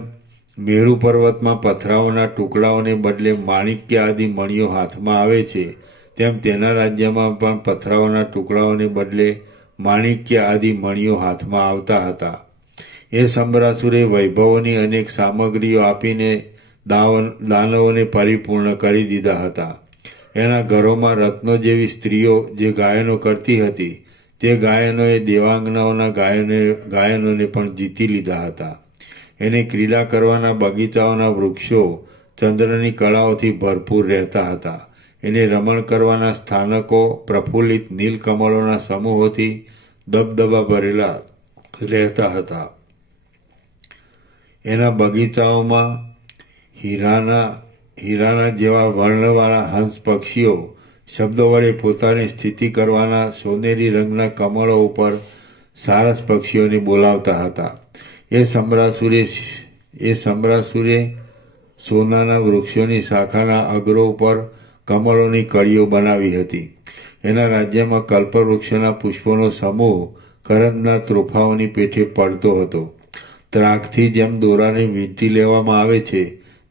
મેરુ પર્વતમાં પથરાઓના ટુકડાઓને બદલે માણિક્ય આદિ મણિઓ હાથમાં આવે છે, તેમ તેના રાજ્યમાં પણ પથરાઓના ટુકડાઓને બદલે માણિક્ય આદિ મણિઓ હાથમાં આવતા હતા. એ સંબરાસુરે વૈભવોની અનેક સામગ્રીઓ આપીને દાનવોને પરિપૂર્ણ કરી દીધા હતા. એના ઘરોમાં રત્નો જેવી સ્ત્રીઓ જે ગાયનો કરતી હતી, તે ગાયનોએ દેવાંગનાઓના ગાયનોને પણ જીતી લીધા હતા. એને ક્રીડા કરવાના બગીચાઓના વૃક્ષો ચંદ્રની કળાઓથી ભરપૂર રહેતા હતા. એને રમણ કરવાના સ્થાનકો પ્રફુલ્લિત નીલકમળોના સમૂહોથી દબદબા ભરેલા રહેતા હતા. એના બગીચાઓમાં હીરાના જેવા વર્ણવાળા હંસ પક્ષીઓ શબ્દો વડે પોતાની સ્થિતિ કરવાના સોનેરી રંગના કમળો ઉપર સારસ પક્ષીઓને બોલાવતા હતા. એ સંબરાસુરે સોનાના વૃક્ષોની શાખાના અગ્રો ઉપર કમળોની કળીઓ બનાવી હતી. એના રાજ્યમાં કલ્પવૃક્ષોના પુષ્પોનો સમૂહ કરંદના તોફાઓની પેઠે પડતો હતો. ત્રાગથી જેમ દોરાને વીંટી લેવામાં આવે છે,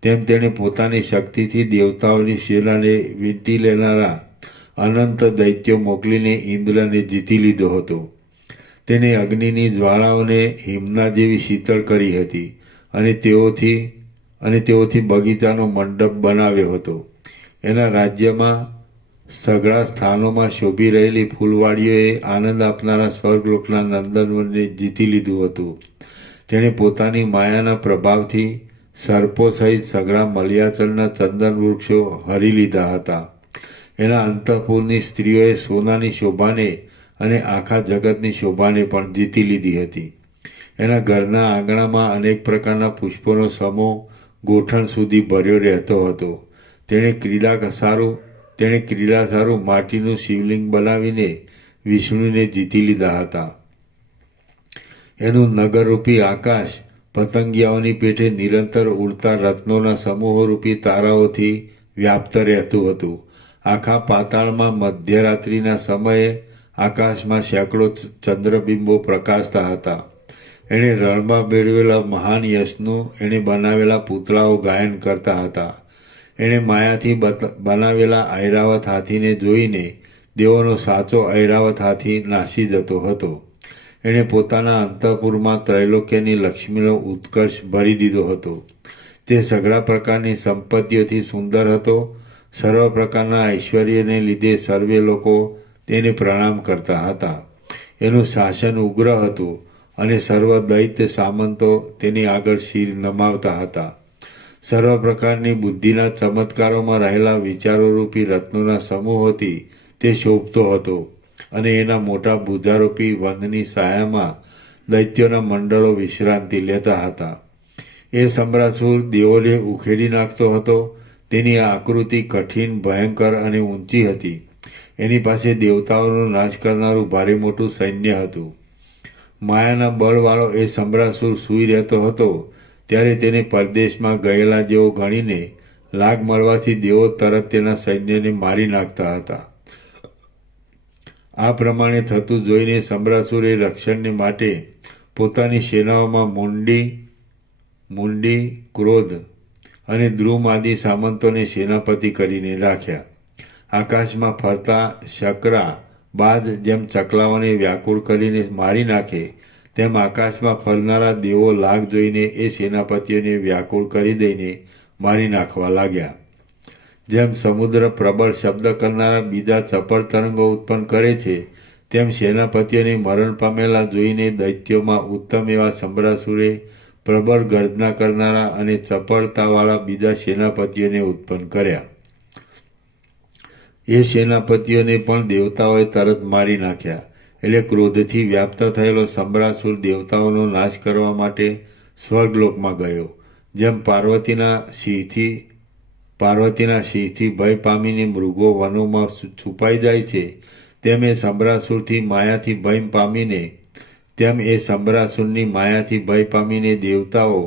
તેમ તેણે પોતાની શક્તિથી દેવતાઓની સેનાને વીંટી લેનારા અનંત દૈત્યો મોકલીને ઇન્દ્રને જીતી લીધો હતો. તેને અગ્નિની જ્વાળાઓને હિમના જેવી શીતળ કરી હતી અને તેઓથી બગીચાનો મંડપ બનાવ્યો હતો. એના રાજ્યમાં સઘળા સ્થાનોમાં શોભી રહેલી ફૂલવાડીઓએ આનંદ આપનારા સ્વર્ગલોકના નંદનવનને જીતી લીધું હતું. તેણે પોતાની માયાના પ્રભાવથી સર્પો સહિત સઘળા મલયાચલના ચંદન વૃક્ષો હરી લીધા હતા. એના અંતઃપુરની સ્ત્રીઓએ સોનાની શોભાને અને આખા જગતની શોભાને પણ જીતી લીધી હતી. એના ઘરના આંગણામાં અનેક પ્રકારના પુષ્પોનો સમૂહ ગોઠણ સુધી ભર્યો રહેતો હતો. તેણે ક્રીડા સારું માટીનું શિવલિંગ બનાવીને વિષ્ણુને જીતી લીધા હતા. એનું નગરરૂપી આકાશ પતંગિયાઓની પેઠે નિરંતર ઉડતા રત્નોના સમૂહોરૂપી તારાઓથી વ્યાપ્ત રહેતું હતું. આખા પાતાળમાં મધ્યરાત્રિના સમયે આકાશમાં સેંકડો ચંદ્રબિંબો પ્રકાશતા હતા. એણે રણમાં મેળવેલા મહાન યશનું એણે બનાવેલા પૂતળાઓ ગાયન કરતા હતા. એણે માયાથી બનાવેલા ઐરાવત હાથીને જોઈને દેવોનો સાચો ઐરાવત હાથી નાસી જતો હતો. એણે પોતાના અંતઃપુરમાં ત્રૈલોક્યની લક્ષ્મીનો ઉત્કર્ષ ભરી દીધો હતો. તે સઘળા પ્રકારની સંપત્તિઓથી સુંદર હતો. સર્વ પ્રકારના ઐશ્વર્યને લીધે સર્વે લોકો તેને પ્રણામ કરતા હતા. એનું શાસન ઉગ્ર હતું અને સર્વ દૈત્ય સામંતો તેની આગળ શિર નમાવતા હતા. સર્વ પ્રકારની બુદ્ધિના ચમત્કારોમાં રહેલા વિચારોરૂપી રત્નોના સમૂહોથી તે શોભતો હતો અને એના મોટા ભુજારૂપી વનની છાયામાં દૈત્યોના મંડળો વિશ્રાંતિ લેતા હતા. એ સમ્રાસુર દેવોને ઉખેડી નાખતો હતો. તેની આકૃતિ કઠિન, ભયંકર અને ઊંચી હતી. એની પાસે દેવતાઓનો નાશ કરનારું ભારે મોટું સૈન્ય હતું. માયાના બળવાળો એ સમ્રાસુર સૂઈ રહેતો હતો ત્યારે તેને પરદેશમાં ગયેલા જેવો ગણીને લાગ મળવાથી દેવો તરત તેના સૈન્યને મારી નાખતા હતા. આ પ્રમાણે થતું જોઈને સમ્રાસુરે રક્ષણને માટે પોતાની સેનાઓમાં મુંડી, ક્રોધ અને દ્રુમ આદિ સામંતોને સેનાપતિ કરીને રાખ્યા. આકાશમાં ફરતા શકરા બાદ જેમ ચકલાઓને વ્યાકુળ કરીને મારી નાખે તેમ આકાશમાં ફરનારા દેવો લાગ જોઈને એ સેનાપતિઓને વ્યાકુળ કરી દઈને મારી નાખવા લાગ્યા. જેમ સમુદ્ર પ્રબળ શબ્દ કરનારા બીજા ચપળ તરંગો ઉત્પન્ન કરે છે તેમ સેનાપતિઓને મરણ પામેલા જોઈને દૈત્યોમાં ઉત્તમ એવા સમ્રાસુરે પ્રબળ ગર્જના કરનારા અને ચપળતાવાળા બીજા સેનાપતિઓને ઉત્પન્ન કર્યા. એ સેનાપતિઓને પણ દેવતાઓએ તરત મારી નાખ્યા. એટલે ક્રોધથી વ્યાપ્ત થયેલો સમ્રાસુર દેવતાઓનો નાશ કરવા માટે સ્વર્ગલોકમાં ગયો. જેમ પાર્વતીના સિંહથી ભય પામીને મૃગો વનોમાં છુપાઈ જાય છે તેમ એ સમ્રાસુરથી માયાથી ભય પામીને દેવતાઓ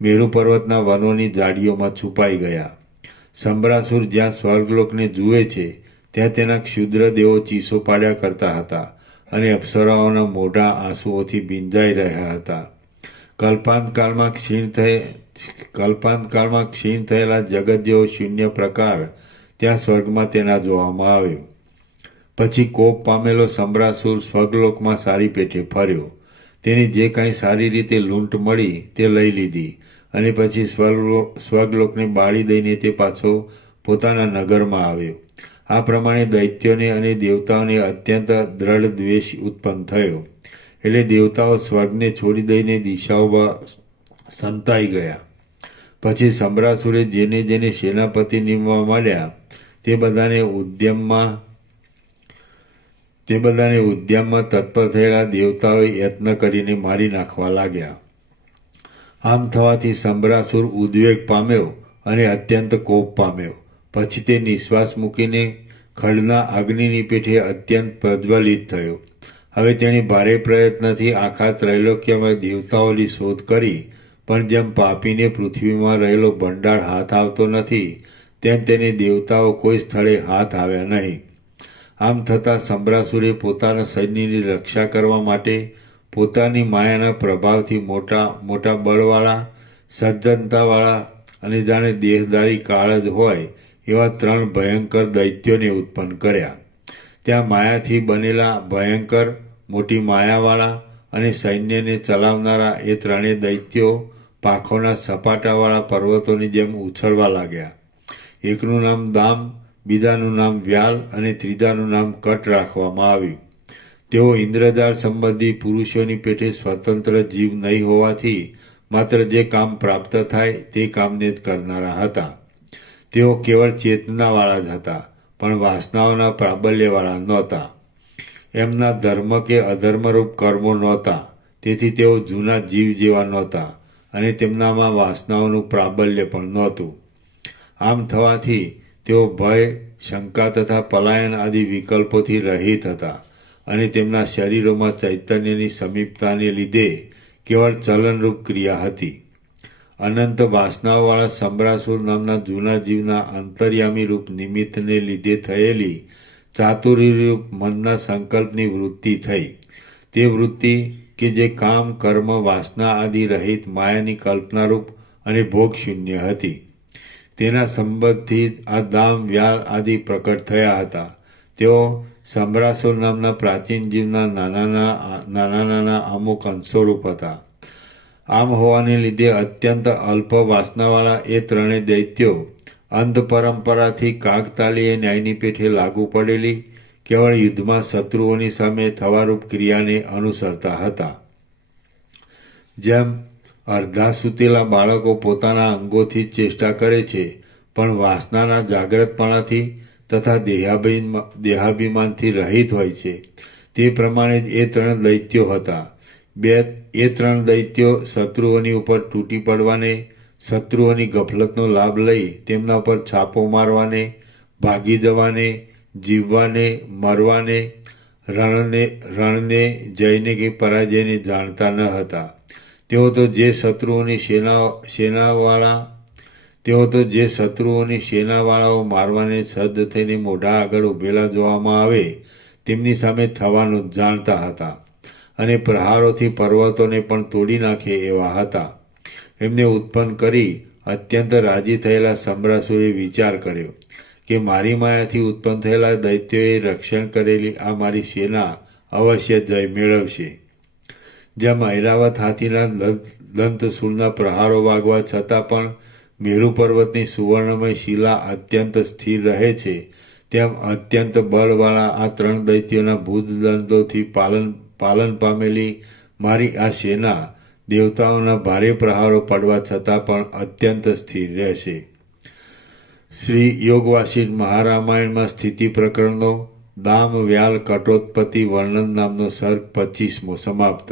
મેરુ પર્વતના વનોની જાડીઓમાં છુપાઈ ગયા. સમ્રાસુર જ્યાં સ્વર્ગલોકને જુએ છે ત્યાં તેના ક્ષુદ્ર દેવો ચીસો પાડ્યા કરતા હતા અને અપ્સરાઓના મોઢા આંસુઓથી ભીંજાઈ રહ્યા હતા. કલ્પાંતકાળમાં ક્ષીણ થયેલા જગત જેવો શૂન્ય પ્રકાર ત્યાં સ્વર્ગમાં તેના જોવામાં આવ્યો. પછી કોપ પામેલો સમ્રાસુર સ્વર્ગલોકમાં સારી પેઠે ફર્યો. તેને જે કાંઈ સારી રીતે લૂંટ મળી તે લઈ લીધી અને પછી સ્વર્ગલોકને બાળી દઈને તે પાછો પોતાના નગરમાં આવ્યો. આ પ્રમાણે દૈત્યોને અને દેવતાઓને અત્યંત દ્રઢ દ્વેષ ઉત્પન્ન થયો. એટલે દેવતાઓ સ્વર્ગને છોડી દઈને દિશાઓમાં સંતાઈ ગયા. પછી સમ્રાસુરે જેને જેને સેનાપતિ નીમવા માંડ્યા તે બધાને ઉદ્યમમાં તત્પર થયેલા દેવતાઓએ યત્ન કરીને મારી નાખવા લાગ્યા. આમ થવાથી સમ્રાસુર ઉદ્વેગ પામ્યો અને અત્યંત કોપ પામ્યો. પછી તે નિશ્વાસ મૂકીને ખડના અગ્નિની પેઠે અત્યંત પ્રજ્વલિત થયો. હવે તેણે ભારે પ્રયત્નથી આખા ત્રૈલોક્યમાં દેવતાઓની શોધ કરી, પણ જેમ પાપીને પૃથ્વીમાં રહેલો ભંડાર હાથ આવતો નથી તેમ તેને દેવતાઓ કોઈ સ્થળે હાથ આવ્યા નહીં. આમ થતાં સમ્રાસુરે પોતાના સૈન્યની રક્ષા કરવા માટે પોતાની માયાના પ્રભાવથી મોટા બળવાળા, સજ્જનતાવાળા અને જાણે દેહધારી કાળ જ હોય એવા 3 ભયંકર દૈત્યોને ઉત્પન્ન કર્યા. ત્યાં માયાથી બનેલા ભયંકર, મોટી માયાવાળા અને સૈન્યને ચલાવનારા એ 3 દૈત્યો પાંખોના સપાટાવાળા પર્વતોની જેમ ઉછળવા લાગ્યા. એકનું નામ દામ, બીજાનું નામ વ્યાલ અને ત્રીજાનું નામ કટ રાખવામાં આવ્યું. તેઓ ઇન્દ્રજાળ સંબંધી પુરુષોની પેઠે સ્વતંત્ર જીવ નહીં હોવાથી માત્ર જે કામ પ્રાપ્ત થાય તે કામને જ કરનારા હતા. તેઓ કેવળ ચેતનાવાળા જ હતા, પણ વાસનાઓના પ્રાબલ્યવાળા નહોતા. એમના ધર્મ કે અધર્મરૂપ કર્મો નહોતા, તેથી તેઓ જૂના જીવ જેવા નહોતા અને તેમનામાં વાસનાઓનું પ્રાબલ્ય પણ નહોતું. આમ થવાથી તેઓ ભય, શંકા તથા પલાયન આદિ વિકલ્પોથી રહિત હતા અને તેમના શરીરોમાં ચૈતન્યની સમીપતાને લીધે કેવળ ચલનરૂપ ક્રિયા હતી. અનંત વાસનાઓવાળા સમ્રાસુર નામના જૂના જીવના અંતર્યામી રૂપ નિમિત્તને લીધે થયેલી ચાતુરીરૂપ મનના સંકલ્પની વૃત્તિ થઈ. તે વૃત્તિ કે જે કામ, કર્મ, વાસના આદિ રહિત માયાની કલ્પનારૂપ અને ભોગશૂન્ય હતી. તેના સંબંધથી આ દામ, વ્યાલ આદિ પ્રકટ થયા હતા. તેઓ સમ્રાસુર નામના પ્રાચીન જીવના નાના નાના અમુક અંશોરૂપ હતા. આમ હોવાને લીધે અત્યંત અલ્પ વાસનાવાળા એ ત્રણેય દૈત્યો અંધ પરંપરાથી કાકતાલીય ન્યાયની પેઠે લાગુ પડેલી કેવળ યુદ્ધમાં શત્રુઓની સામે થવારૂપ ક્રિયાને અનુસરતા હતા. જેમ અડધા સૂતેલા બાળકો પોતાના અંગોથી જ ચેષ્ટા કરે છે, પણ વાસનાના જાગ્રતપણાથી તથા દેહાભિમાનથી રહિત હોય છે, તે પ્રમાણે જ એ ત્રણ દૈત્યો હતા. એ ત્રણ દૈત્યો શત્રુઓની ઉપર તૂટી પડવાને, શત્રુઓની ગફલતનો લાભ લઈ તેમના પર છાપો મારવાને, ભાગી જવાને, જીવવાને, મરવાને, રણને જયને કે પરાજયને જાણતા ન હતા. તેઓ તો જે શત્રુઓની સેનાવાળાઓ મારવાને સજ્જ થઈને મોઢા આગળ ઊભેલા જોવામાં આવે તેમની સામે થવાનું જ જાણતા હતા, અને પ્રહારોથી પર્વતોને પણ તોડી નાખે એવા હતા. એમને ઉત્પન્ન કરી અત્યંત રાજી થયેલા સંબરાસુરે વિચાર કર્યો કે મારી માયાથી ઉત્પન્ન થયેલા દૈત્યોએ રક્ષણ કરેલી આ મારી સેના અવશ્ય જય મેળવશે. જેમ ઐરાવત હાથીના દંતશૂળના પ્રહારો વાગવા છતાં પણ મેરુ પર્વતની સુવર્ણમય શિલા અત્યંત સ્થિર રહે છે, તેમ અત્યંત બળવાળા આ ત્રણ દૈત્યોના ભૂતદંડોથી પાલન પામેલી મારી આ સેના દેવતાઓના ભારે પ્રહારો પડવા છતાં પણ અત્યંત સ્થિર રહેશે. શ્રી યોગવાસિષ્ઠ મહારામાયણમાં સ્થિતિ પ્રકરણનો દામ વ્યાલ કટોત્પત્તિ વર્ણન નામનો સર્ગ 25મો સમાપ્ત.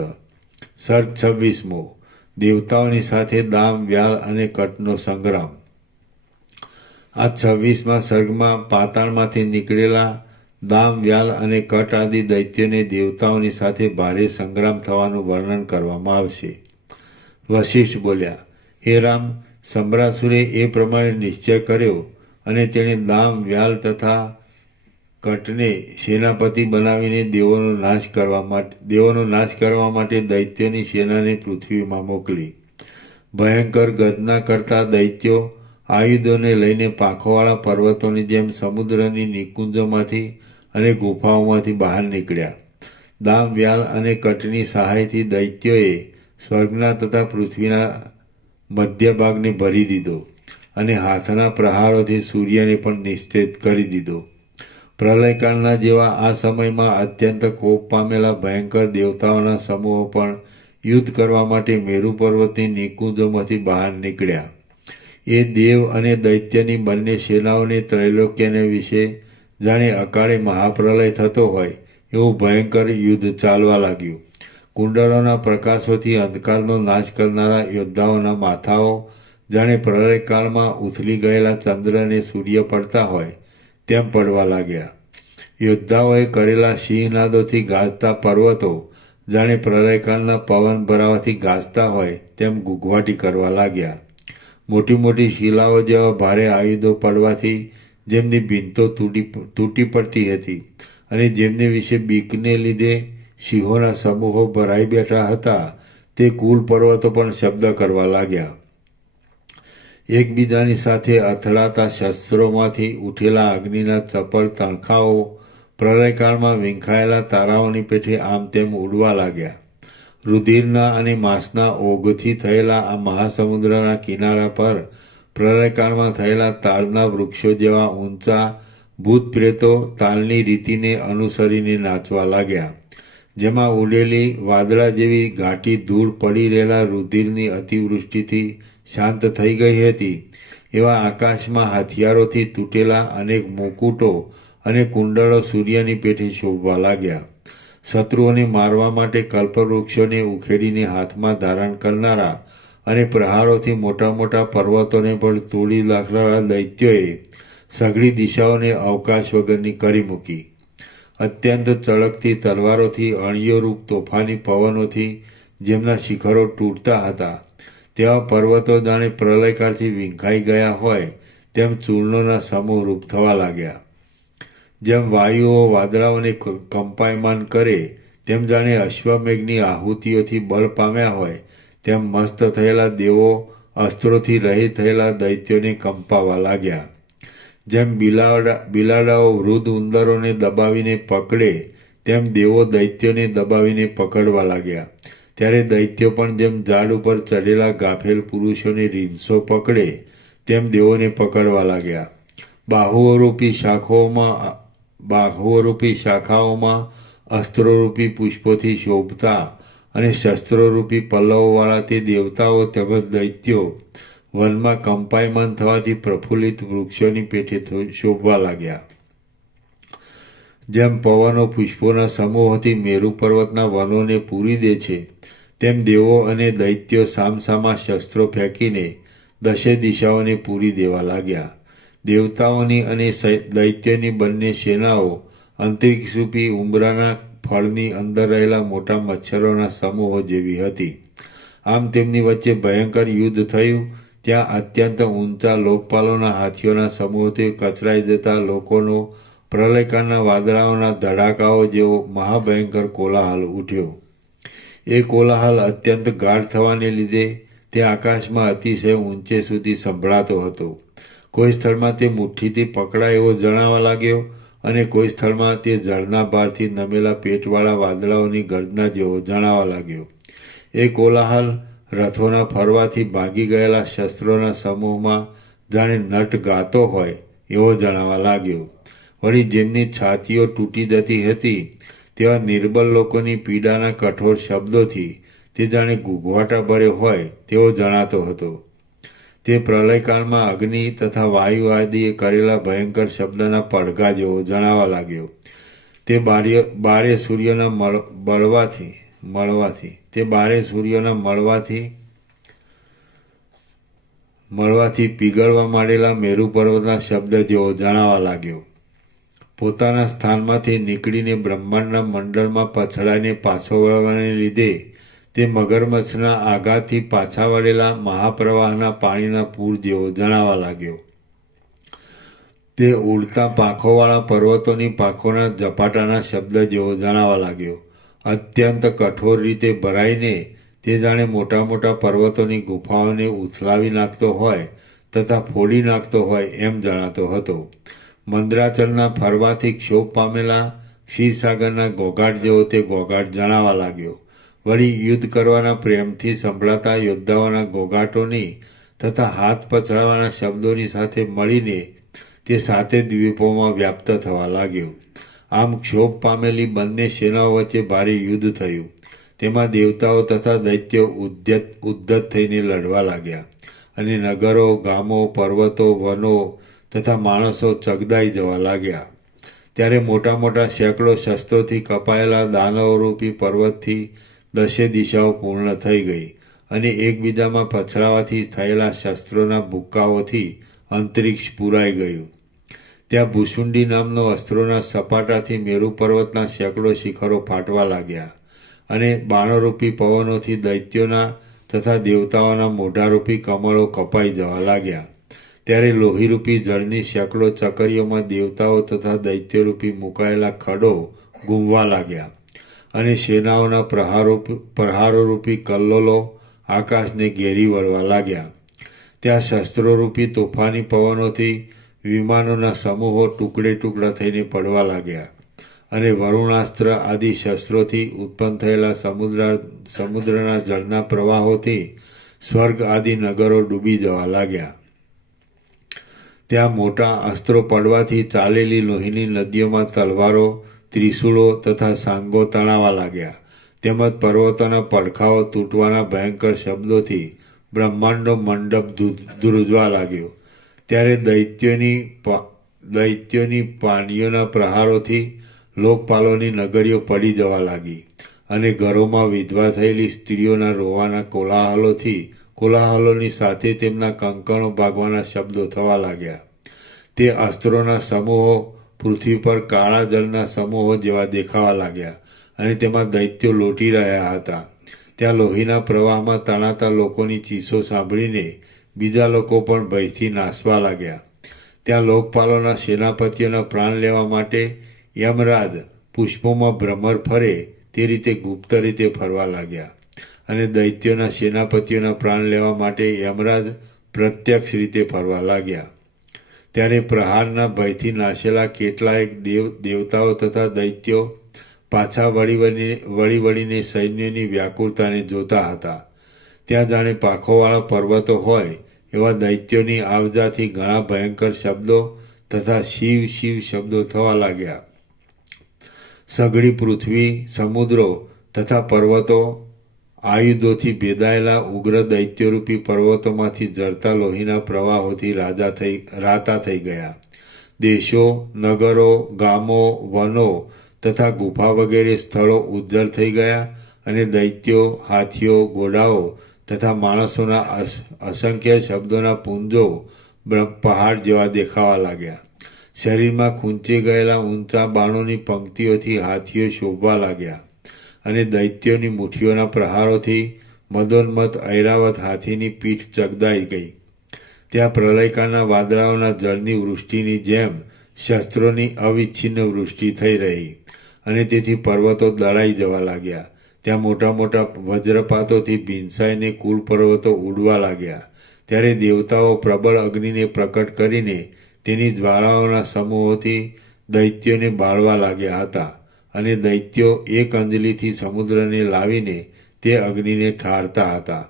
સર્ગ 26મો દેવતાઓની સાથે દામ વ્યાલ અને કટનો સંગ્રામ. આ 26મા સર્ગમાં પાતાળમાંથી નીકળેલા દામ વ્યાલ અને કટ આદિ દૈત્યોને દેવતાઓની સાથે ભારે સંગ્રામ થવાનું વર્ણન કરવામાં આવશે. વશિષ્ઠ બોલ્યા, હે રામ, સંબરાસુરે એ પ્રમાણે નિશ્ચય કર્યો અને તેણે દામ વ્યાલ તથા કટને સેનાપતિ બનાવીને દેવોનો નાશ કરવા માટે દૈત્યોની સેનાને પૃથ્વીમાં મોકલી. ભયંકર ગર્જના કરતા દૈત્યો આયુધોને લઈને પાંખોવાળા પર્વતોની જેમ સમુદ્રની નિકુંજોમાંથી અને ગુફાઓમાંથી બહાર નીકળ્યા. દામ વ્યાલ અને કટની સહાયથી દૈત્યોએ સ્વર્ગના તથા પૃથ્વીના મધ્ય ભાગને ભરી દીધો અને હાથના પ્રહારોથી સૂર્યને પણ નિસ્તેજ કરી દીધો. પ્રલયકાળના જેવા આ સમયમાં અત્યંત કોપ પામેલા ભયંકર દેવતાઓના સમૂહો પણ યુદ્ધ કરવા માટે મેરુ પર્વતની નિકુંજોમાંથી બહાર નીકળ્યા. એ દેવ અને દૈત્યની બંને સેનાઓને ત્રૈલોક્યને વિશે જાણે અકાળે મહાપ્રલય થતો હોય એવું ભયંકર યુદ્ધ ચાલવા લાગ્યું. કુંડળોના પ્રકાશોથી અંધકારનો નાશ કરનારા યોદ્ધાઓના માથાઓ જાણે પ્રલયકાળમાં ઉથલી ગયેલા ચંદ્રને સૂર્ય પડતા હોય તેમ પડવા લાગ્યા. યોદ્ધાઓએ કરેલા સિંહનાદોથી ગાજતા પર્વતો જાણે પ્રલયકાળના પવન ભરાવાથી ગાજતા હોય તેમ ઘૂઘવાટી કરવા લાગ્યા. મોટી મોટી શિલાઓ જેવા ભારે આયુધો પડવાથી જેમની ભીંતો તૂટી પડતી હતી અને જેમને વિશે બીકને લીધે સિંહોના સમૂહો ભરાઈ બેઠા હતા, તે કુલ પર્વતો પણ શબ્દ કરવા લાગ્યા. એકબીજાની સાથે અથડાતા શસ્ત્રોમાંથી ઉઠેલા અગ્નિના ચપળ તણખાઓ પ્રલયકાળમાં વિંખાયેલા તારાઓની પેઠે આમ તેમ ઉડવા લાગ્યા. રુધિરના અને માંસના ઓઘથી થયેલા આ મહાસમુદ્રના કિનારા પર પ્રલયકાળમાં થયેલા તાળના વૃક્ષો જેવા ઊંચા ભૂત પ્રેતો તાલની રીતિને અનુસરીને નાચવા લાગ્યા. જેમાં ઉડેલી વાદળા જેવી ઘાટી ધૂળ પડી રહેલા રુધિરની અતિવૃષ્ટિથી શાંત થઈ ગઈ હતી, એવા આકાશમાં હથિયારોથી તૂટેલા અનેક મુકુટો અને કુંડળો સૂર્યની પેઠે શોભવા લાગ્યા. શત્રુઓને મારવા માટે કલ્પવૃક્ષોને ઉખેડીને હાથમાં ધારણ કરનારા અને પ્રહારોથી મોટા મોટા પર્વતોને પણ તોડી નાખનારા દૈત્યોએ સઘળી દિશાઓને અવકાશ વગરની કરી મૂકી. અત્યંત ચળકતી તલવારોથી અણીઓરૂપ તોફાની પવનોથી જેમના શિખરો તૂટતા હતા, તેવા પર્વતો જાણે પ્રલયકાળથી વિંખાઈ ગયા હોય તેમ ચૂર્ણોના સમૂહરૂપ થવા લાગ્યા. જેમ વાયુઓ વાદળાઓને કંપાયમાન કરે તેમ જાણે અશ્વમેઘની આહુતિઓથી બળ પામ્યા હોય તેમ મસ્ત થયેલા દેવો અસ્ત્રોથી રહિત થયેલા દૈત્યોને કંપાવા લાગ્યા. જેમ બિલાડાઓ વૃદ્ધ ઉંદરોને દબાવીને પકડે તેમ દેવો દૈત્યોને દબાવીને પકડવા લાગ્યા. ત્યારે દૈત્યો પણ જેમ ઝાડ ઉપર ચડેલા ગાફેલ પુરુષોને રીંછો પકડે તેમ દેવોને પકડવા લાગ્યા. બાહુઓરૂપી શાખાઓમાં અસ્ત્રોરૂપી પુષ્પોથી શોભતા અને શસ્ત્રોરૂપી પલ્લવોવાળા તે દેવતાઓ તેમજ દૈત્યો વનમાં કંપાયમાન થવાથી પ્રફુલ્લિત વૃક્ષોની પેઠે શોભવા લાગ્યા. જેમ પવનો પુષ્પોના સમૂહોથી મેરુ પર્વતના વનોને પૂરી દે છે, તેમ દેવો અને દૈત્યો સામસામા શસ્ત્રો ફેંકીને દશે દિશાઓને પૂરી દેવા લાગ્યા. દેવતાઓની અને દૈત્યોની બંને સેનાઓ અંતરિક્ષરૂપી ઉંબરાના ફળની અંદર રહેલા મોટા મચ્છરોના સમૂહો જેવી હતી. આમ તેમની વચ્ચે ભયંકર યુદ્ધ થયું. ત્યાં અત્યંત ઊંચા લોકપાલોના હાથીઓના સમૂહોથી કચરાઈ જતા લોકોનો પ્રલયકાળના વાદળાઓના ધડાકાઓ જેવો મહાભયંકર કોલાહલ ઉઠ્યો. એ કોલાહલ અત્યંત ગાઢ થવાને લીધે તે આકાશમાં અતિશય ઊંચે સુધી સંભળાતો હતો. કોઈ સ્થળમાં તે મુઠ્ઠીથી પકડાય એવો જણાવા લાગ્યો અને કોઈ સ્થળમાં તે જળના ભારથી નમેલા પેટવાળા વાદળાઓની ગર્જના જેવો જણાવા લાગ્યો. એ કોલાહલ રથોના ફરવાથી ભાગી ગયેલા શસ્ત્રોના સમૂહમાં જાણે નટ ગાતો હોય એવો જણાવા લાગ્યો. વળી જેમની છાતીઓ તૂટી જતી હતી તેવા નિર્બળ લોકોની પીડાના કઠોર શબ્દોથી તે જાણે ગુગવાટા ભર્યો હોય તેવો જણાતો હતો. તે પ્રલયકાળમાં અગ્નિ તથા વાયુ આદિએ કરેલા ભયંકર શબ્દના પડઘા જેવો જણાવા લાગ્યો. તે બારે સૂર્યના મળવાથી પીગળવા માંડેલા મેરુ પર્વતના શબ્દ જેવો જણાવા લાગ્યો. પોતાના સ્થાનમાંથી નીકળીને બ્રહ્માંડના મંડળમાં પછડાઈને પાછો વળવાને લીધે તે મગરમચ્છના આઘાતથી પાછા વળેલા મહાપ્રવાહના પાણીના પૂર જેવો જણાવા લાગ્યો. તે ઉડતા પાંખોવાળા પર્વતોની પાંખોના ઝપાટાના શબ્દ જેવો જણાવા લાગ્યો. અત્યંત કઠોર રીતે ભરાઈને તે જાણે મોટા મોટા પર્વતોની ગુફાઓને ઉથલાવી નાખતો હોય તથા ફોડી નાખતો હોય એમ જણાતો હતો. મંદરાચલના ફરવાથી ક્ષોભ પામેલા ક્ષીરસાગરના ઘોઘાટ જેવો તે ઘોઘાટ જણાવા લાગ્યો. વળી યુદ્ધ કરવાના પ્રેમથી સંભળાતા યોદ્ધાઓના ઘોઘાટોની તથા હાથ પછડાવવાના શબ્દોની સાથે મળીને તે સાતે દ્વીપોમાં વ્યાપ્ત થવા લાગ્યો. આમ ક્ષોભ પામેલી બંને સેનાઓ વચ્ચે ભારે યુદ્ધ થયું. તેમાં દેવતાઓ તથા દૈત્યો ઉદ્ધત થઈને લડવા લાગ્યા અને નગરો, ગામો, પર્વતો, વનો તથા માણસો ચગદાઈ જવા લાગ્યા. ત્યારે મોટા મોટા સેંકડો શસ્ત્રોથી કપાયેલા દાનવરૂપી પર્વતથી દશે દિશાઓ પૂર્ણ થઈ ગઈ અને એકબીજામાં પછડાવાથી થયેલા શસ્ત્રોના ભૂક્કાઓથી અંતરિક્ષ પૂરાઈ ગયું. ત્યાં ભૂસુંડી નામનો અસ્ત્રોના સપાટાથી મેરુ પર્વતના સેંકડો શિખરો ફાટવા લાગ્યા અને બાણોરૂપી પવનોથી દૈત્યોના તથા દેવતાઓના મોઢારૂપી કમળો કપાઈ જવા લાગ્યા. ત્યારે લોહીરૂપી જળની સેંકડો ચકરીઓમાં દેવતાઓ તથા દૈત્યરૂપી મુકાયેલા ખડો ગુમવા લાગ્યા અને સેનાઓના પ્રહારોરૂપી કલ્લોલો આકાશને ઘેરી વળવા લાગ્યા. ત્યાં શસ્ત્રોરૂપી તોફાની પવનોથી વિમાનોના સમૂહો ટુકડે ટુકડા થઈને પડવા લાગ્યા અને વરુણાસ્ત્ર આદિ શસ્ત્રોથી ઉત્પન્ન થયેલા સમુદ્રના જળના પ્રવાહોથી સ્વર્ગ આદિ નગરો ડૂબી જવા લાગ્યા. ત્યાં મોટા અસ્ત્રો પડવાથી ચાલેલી લોહીની નદીઓમાં તલવારો, ત્રિશૂળો તથા સાંગો તણાવા લાગ્યા. તેમજ પર્વતોના પડખાઓ તૂટવાના ભયંકર શબ્દોથી બ્રહ્માંડનો મંડપ ધ્રુજવા લાગ્યો. ત્યારે દૈત્યોની પાણીઓના પ્રહારોથી લોકપાલોની નગરીઓ પડી જવા લાગી અને ઘરોમાં વિધવા થયેલી સ્ત્રીઓના રોવાના કોલાહલોની સાથે તેમના કંકણો ભાગવાના શબ્દો થવા લાગ્યા. તે અસ્ત્રોના સમૂહો પૃથ્વી પર કાળા જળના સમૂહો જેવા દેખાવા લાગ્યા અને તેમાં દૈત્યો લોટી રહ્યા હતા. ત્યાં લોહીના પ્રવાહમાં તણાતા લોકોની ચીસો સાંભળીને બીજા લોકો પણ ભયથી નાસવા લાગ્યા. ત્યાં લોકપાલોના સેનાપતિઓના પ્રાણ લેવા માટે યમરાજ પુષ્પોમાં ભ્રમર ફરે તે રીતે ગુપ્ત રીતે ફરવા લાગ્યા અને દૈત્યોના સેનાપતિઓના પ્રાણ લેવા માટે યમરાજ પ્રત્યક્ષ રીતે ફરવા લાગ્યા. ત્યારે પ્રહારના ભયથી નાશેલા કેટલાયક દેવતાઓ તથા દૈત્યો પાછા વળીને સૈન્યની વ્યાકુળતાને જોતા હતા. ત્યાં જાણે પાંખોવાળા પર્વતો હોય એવા દૈત્યોની આવજાથી ઘણા ભયંકર શબ્દો તથા શિવ શિવ શબ્દો થવા લાગ્યા. સઘળી પૃથ્વી, સમુદ્રો તથા પર્વતો આયુધોથી ભેદાયેલા ઉગ્ર દૈત્યરૂપી પર્વતોમાંથી ઝરતા લોહીના પ્રવાહોથી રાતા થઈ ગયા. દેશો, નગરો, ગામો, વનો તથા ગુફા વગેરે સ્થળો ઉજ્જળ થઈ ગયા અને દૈત્યો, હાથીઓ, ઘોડાઓ તથા માણસોના અસંખ્ય શબ્દોના પુંજો પહાડ જેવા દેખાવા લાગ્યા. શરીરમાં ખૂંચી ગયેલા ઊંચા બાણોની પંક્તિઓથી હાથીઓ શોભવા લાગ્યા અને દૈત્યોની મુઠ્ઠીઓના પ્રહારોથી મદોન્મત ઐરાવત હાથીની પીઠ ચગદાઈ ગઈ. ત્યાં પ્રલયકાળના વાદળાઓના જળની વૃષ્ટિની જેમ શસ્ત્રોની અવિચ્છિન્ન વૃષ્ટિ થઈ રહી અને તેથી પર્વતો દળાઈ જવા લાગ્યા. ત્યાં મોટા મોટા વજ્રપાતોથી ભીંસાઈને કુલ પર્વતો ઉડવા લાગ્યા. ત્યારે દેવતાઓ પ્રબળ અગ્નિને પ્રકટ કરીને તેની જ્વાળાઓના સમૂહોથી દૈત્યોને બાળવા લાગ્યા હતા અને દૈત્યો એક અંજલિથી સમુદ્રને લાવીને તે અગ્નિને ઠારતા હતા.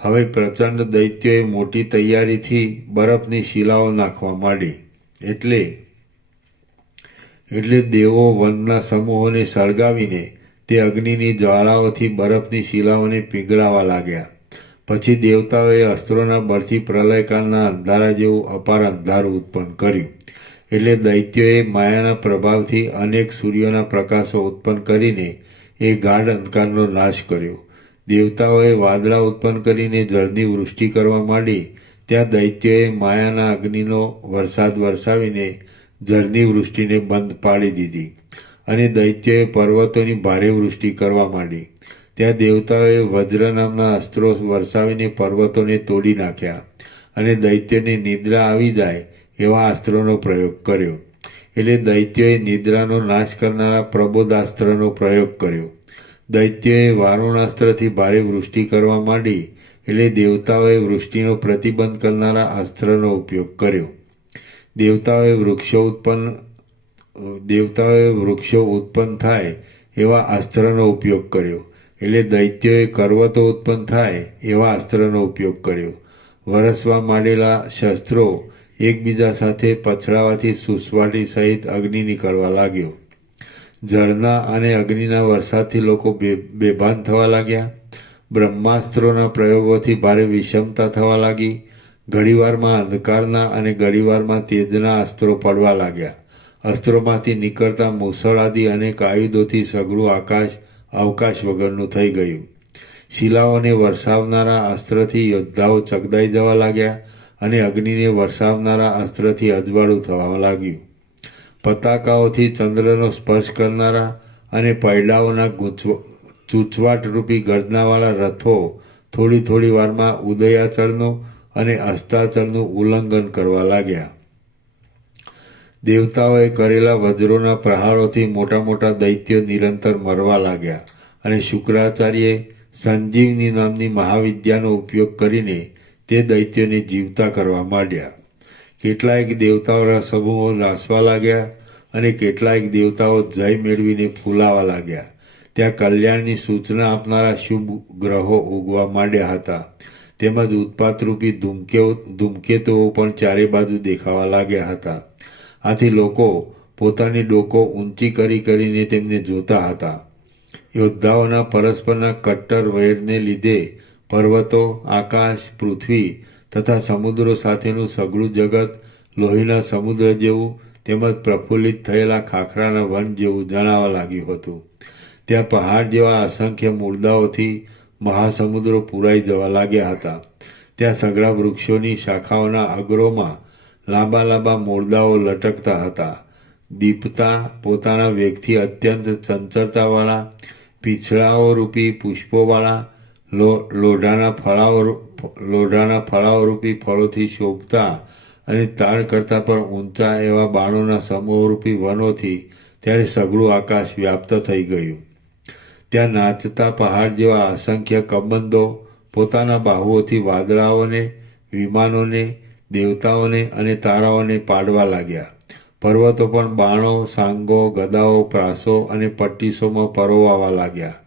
હવે પ્રચંડ દૈત્યોએ મોટી તૈયારીથી બરફની શિલાઓ નાખવા માંડી. એટલે દેવો વનના સમૂહોને સળગાવીને તે અગ્નિની જ્વાળાઓથી બરફની શિલાઓને પીંગળાવા લાગ્યા. પછી દેવતાઓએ અસ્ત્રોના બળથી પ્રલયકાળના અંધારા જેવું અપાર અંધારું ઉત્પન્ન કર્યું. એટલે દૈત્યોએ માયાના પ્રભાવથી અનેક સૂર્યોના પ્રકાશો ઉત્પન્ન કરીને એ ગાઢ અંધકારનો નાશ કર્યો. દેવતાઓએ વાદળા ઉત્પન્ન કરીને જળની વૃષ્ટિ કરવા માંડી. ત્યાં દૈત્યોએ માયાના અગ્નિનો વરસાદ વરસાવીને જળની વૃષ્ટિને બંધ પાડી દીધી અને દૈત્યોએ પર્વતોની ભારે વૃષ્ટિ કરવા માંડી. ત્યાં દેવતાઓએ વજ્ર નામના અસ્ત્રો વરસાવીને પર્વતોને તોડી નાખ્યા અને દૈત્યોને નિદ્રા આવી જાય એવા અસ્ત્રોનો પ્રયોગ કર્યો. એટલે દૈત્યોએ નિદ્રાનો નાશ કરનારા પ્રબોધાસ્ત્રનો પ્રયોગ કર્યો. દૈત્યોએ વારુણાસ્ત્રથી ભારે વૃષ્ટિ કરવા માંડી. એટલે દેવતાઓએ વૃષ્ટિનો પ્રતિબંધ કરનારા અસ્ત્રનો ઉપયોગ કર્યો. દેવતાઓએ વૃક્ષો ઉત્પન્ન થાય એવા અસ્ત્રનો ઉપયોગ કર્યો. એટલે દૈત્યોએ પર્વતો ઉત્પન્ન થાય એવા અસ્ત્રનો ઉપયોગ કર્યો. વરસવા માંડેલા શસ્ત્રો એકબીજા સાથે પછડાવાથી સુસવાટી સહિત અગ્નિ નીકળવા લાગ્યો. જળના અને અગ્નિના વરસાદથી લોકો બેભાન થવા લાગ્યા. બ્રહ્માસ્ત્રોના પ્રયોગોથી ભારે વિષમતા થવા લાગી. ઘડીવારમાં અંધકારના અને ઘડીવારમાં તેજના અસ્ત્રો પડવા લાગ્યા. અસ્ત્રોમાંથી નીકળતા મુસળ આદિ અનેક આયુધોથી સઘળું અવકાશ વગરનું થઈ ગયું. શિલાઓને વરસાવનારા અસ્ત્રથી યોદ્ધાઓ ચગદાઈ જવા લાગ્યા અને અગ્નિને વરસાવનારા અસ્ત્રથી અજવાળું થવા લાગ્યું. પતાકાઓથી ચંદ્રનો સ્પર્શ કરનારા અને પૈડાઓના ચૂંચવાટરૂપી ગર્જનાવાળા રથો થોડી વારમાં ઉદયાચળનું અને અસ્તાચળનું ઉલ્લંઘન કરવા લાગ્યા. દેવતાઓએ કરેલા વજ્રોના પ્રહારોથી મોટા મોટા દૈત્યો નિરંતર મરવા લાગ્યા અને શુક્રાચાર્યે સંજીવની નામની મહાવિદ્યાનો ઉપયોગ કરીને તે દૈત્યોને જીવતા કરવા માંડ્યા. કેટલાયક દેવતાઓના સમૂહો નાસવા લાગ્યા અને કેટલાયક દેવતાઓ જય મેળવીને ફૂલાવા લાગ્યા. ત્યાં કલ્યાણની સૂચના આપનારા શુભ ગ્રહો ઉગવા માંડ્યા હતા. તેમજ ઉત્પાતરૂપી ધૂમકેતુઓ પણ ચારે બાજુ દેખાવા લાગ્યા હતા. આથી લોકો પોતાની ડોકો ઊંચી કરીને તેમને જોતા હતા. યોદ્ધાઓના પરસ્પરના કટ્ટર વૈરને લીધે પર્વતો, આકાશ, પૃથ્વી તથા સમુદ્રો સાથેનું સઘળું જગત લોહીના સમુદ્ર જેવું તેમજ પ્રફુલ્લિત થયેલા ખાખરાના વન જેવું જણાવા લાગ્યું હતું. ત્યાં પહાડ જેવા અસંખ્ય મૂળદાઓથી મહાસમુદ્રો પૂરાઈ જવા લાગ્યા હતા. ત્યાં સઘળા વૃક્ષોની શાખાઓના અગ્રોમાં લાંબા મૂળદાઓ લટકતા હતા. દીપતા પોતાના વેગથી અત્યંત ચંચળતાવાળા પીછડાઓ રૂપી પુષ્પોવાળા લોઢાના ફળાઓ રૂપી ફળોથી શોભતા અને તાડ કરતાં પણ ઊંચા એવા બાણોના સમૂહરૂપી વનોથી ત્યારે સઘળું આકાશ વ્યાપ્ત થઈ ગયું. ત્યાં નાચતા પહાડ જેવા અસંખ્ય કબંદો પોતાના બાહુઓથી વાદળાઓને, વિમાનોને, દેવતાઓને અને તારાઓને પાડવા લાગ્યા. પર્વતો પણ બાણો, સાંગો, ગદાઓ, પ્રાસો અને પટ્ટીસોમાં પરોવાવા લાગ્યા.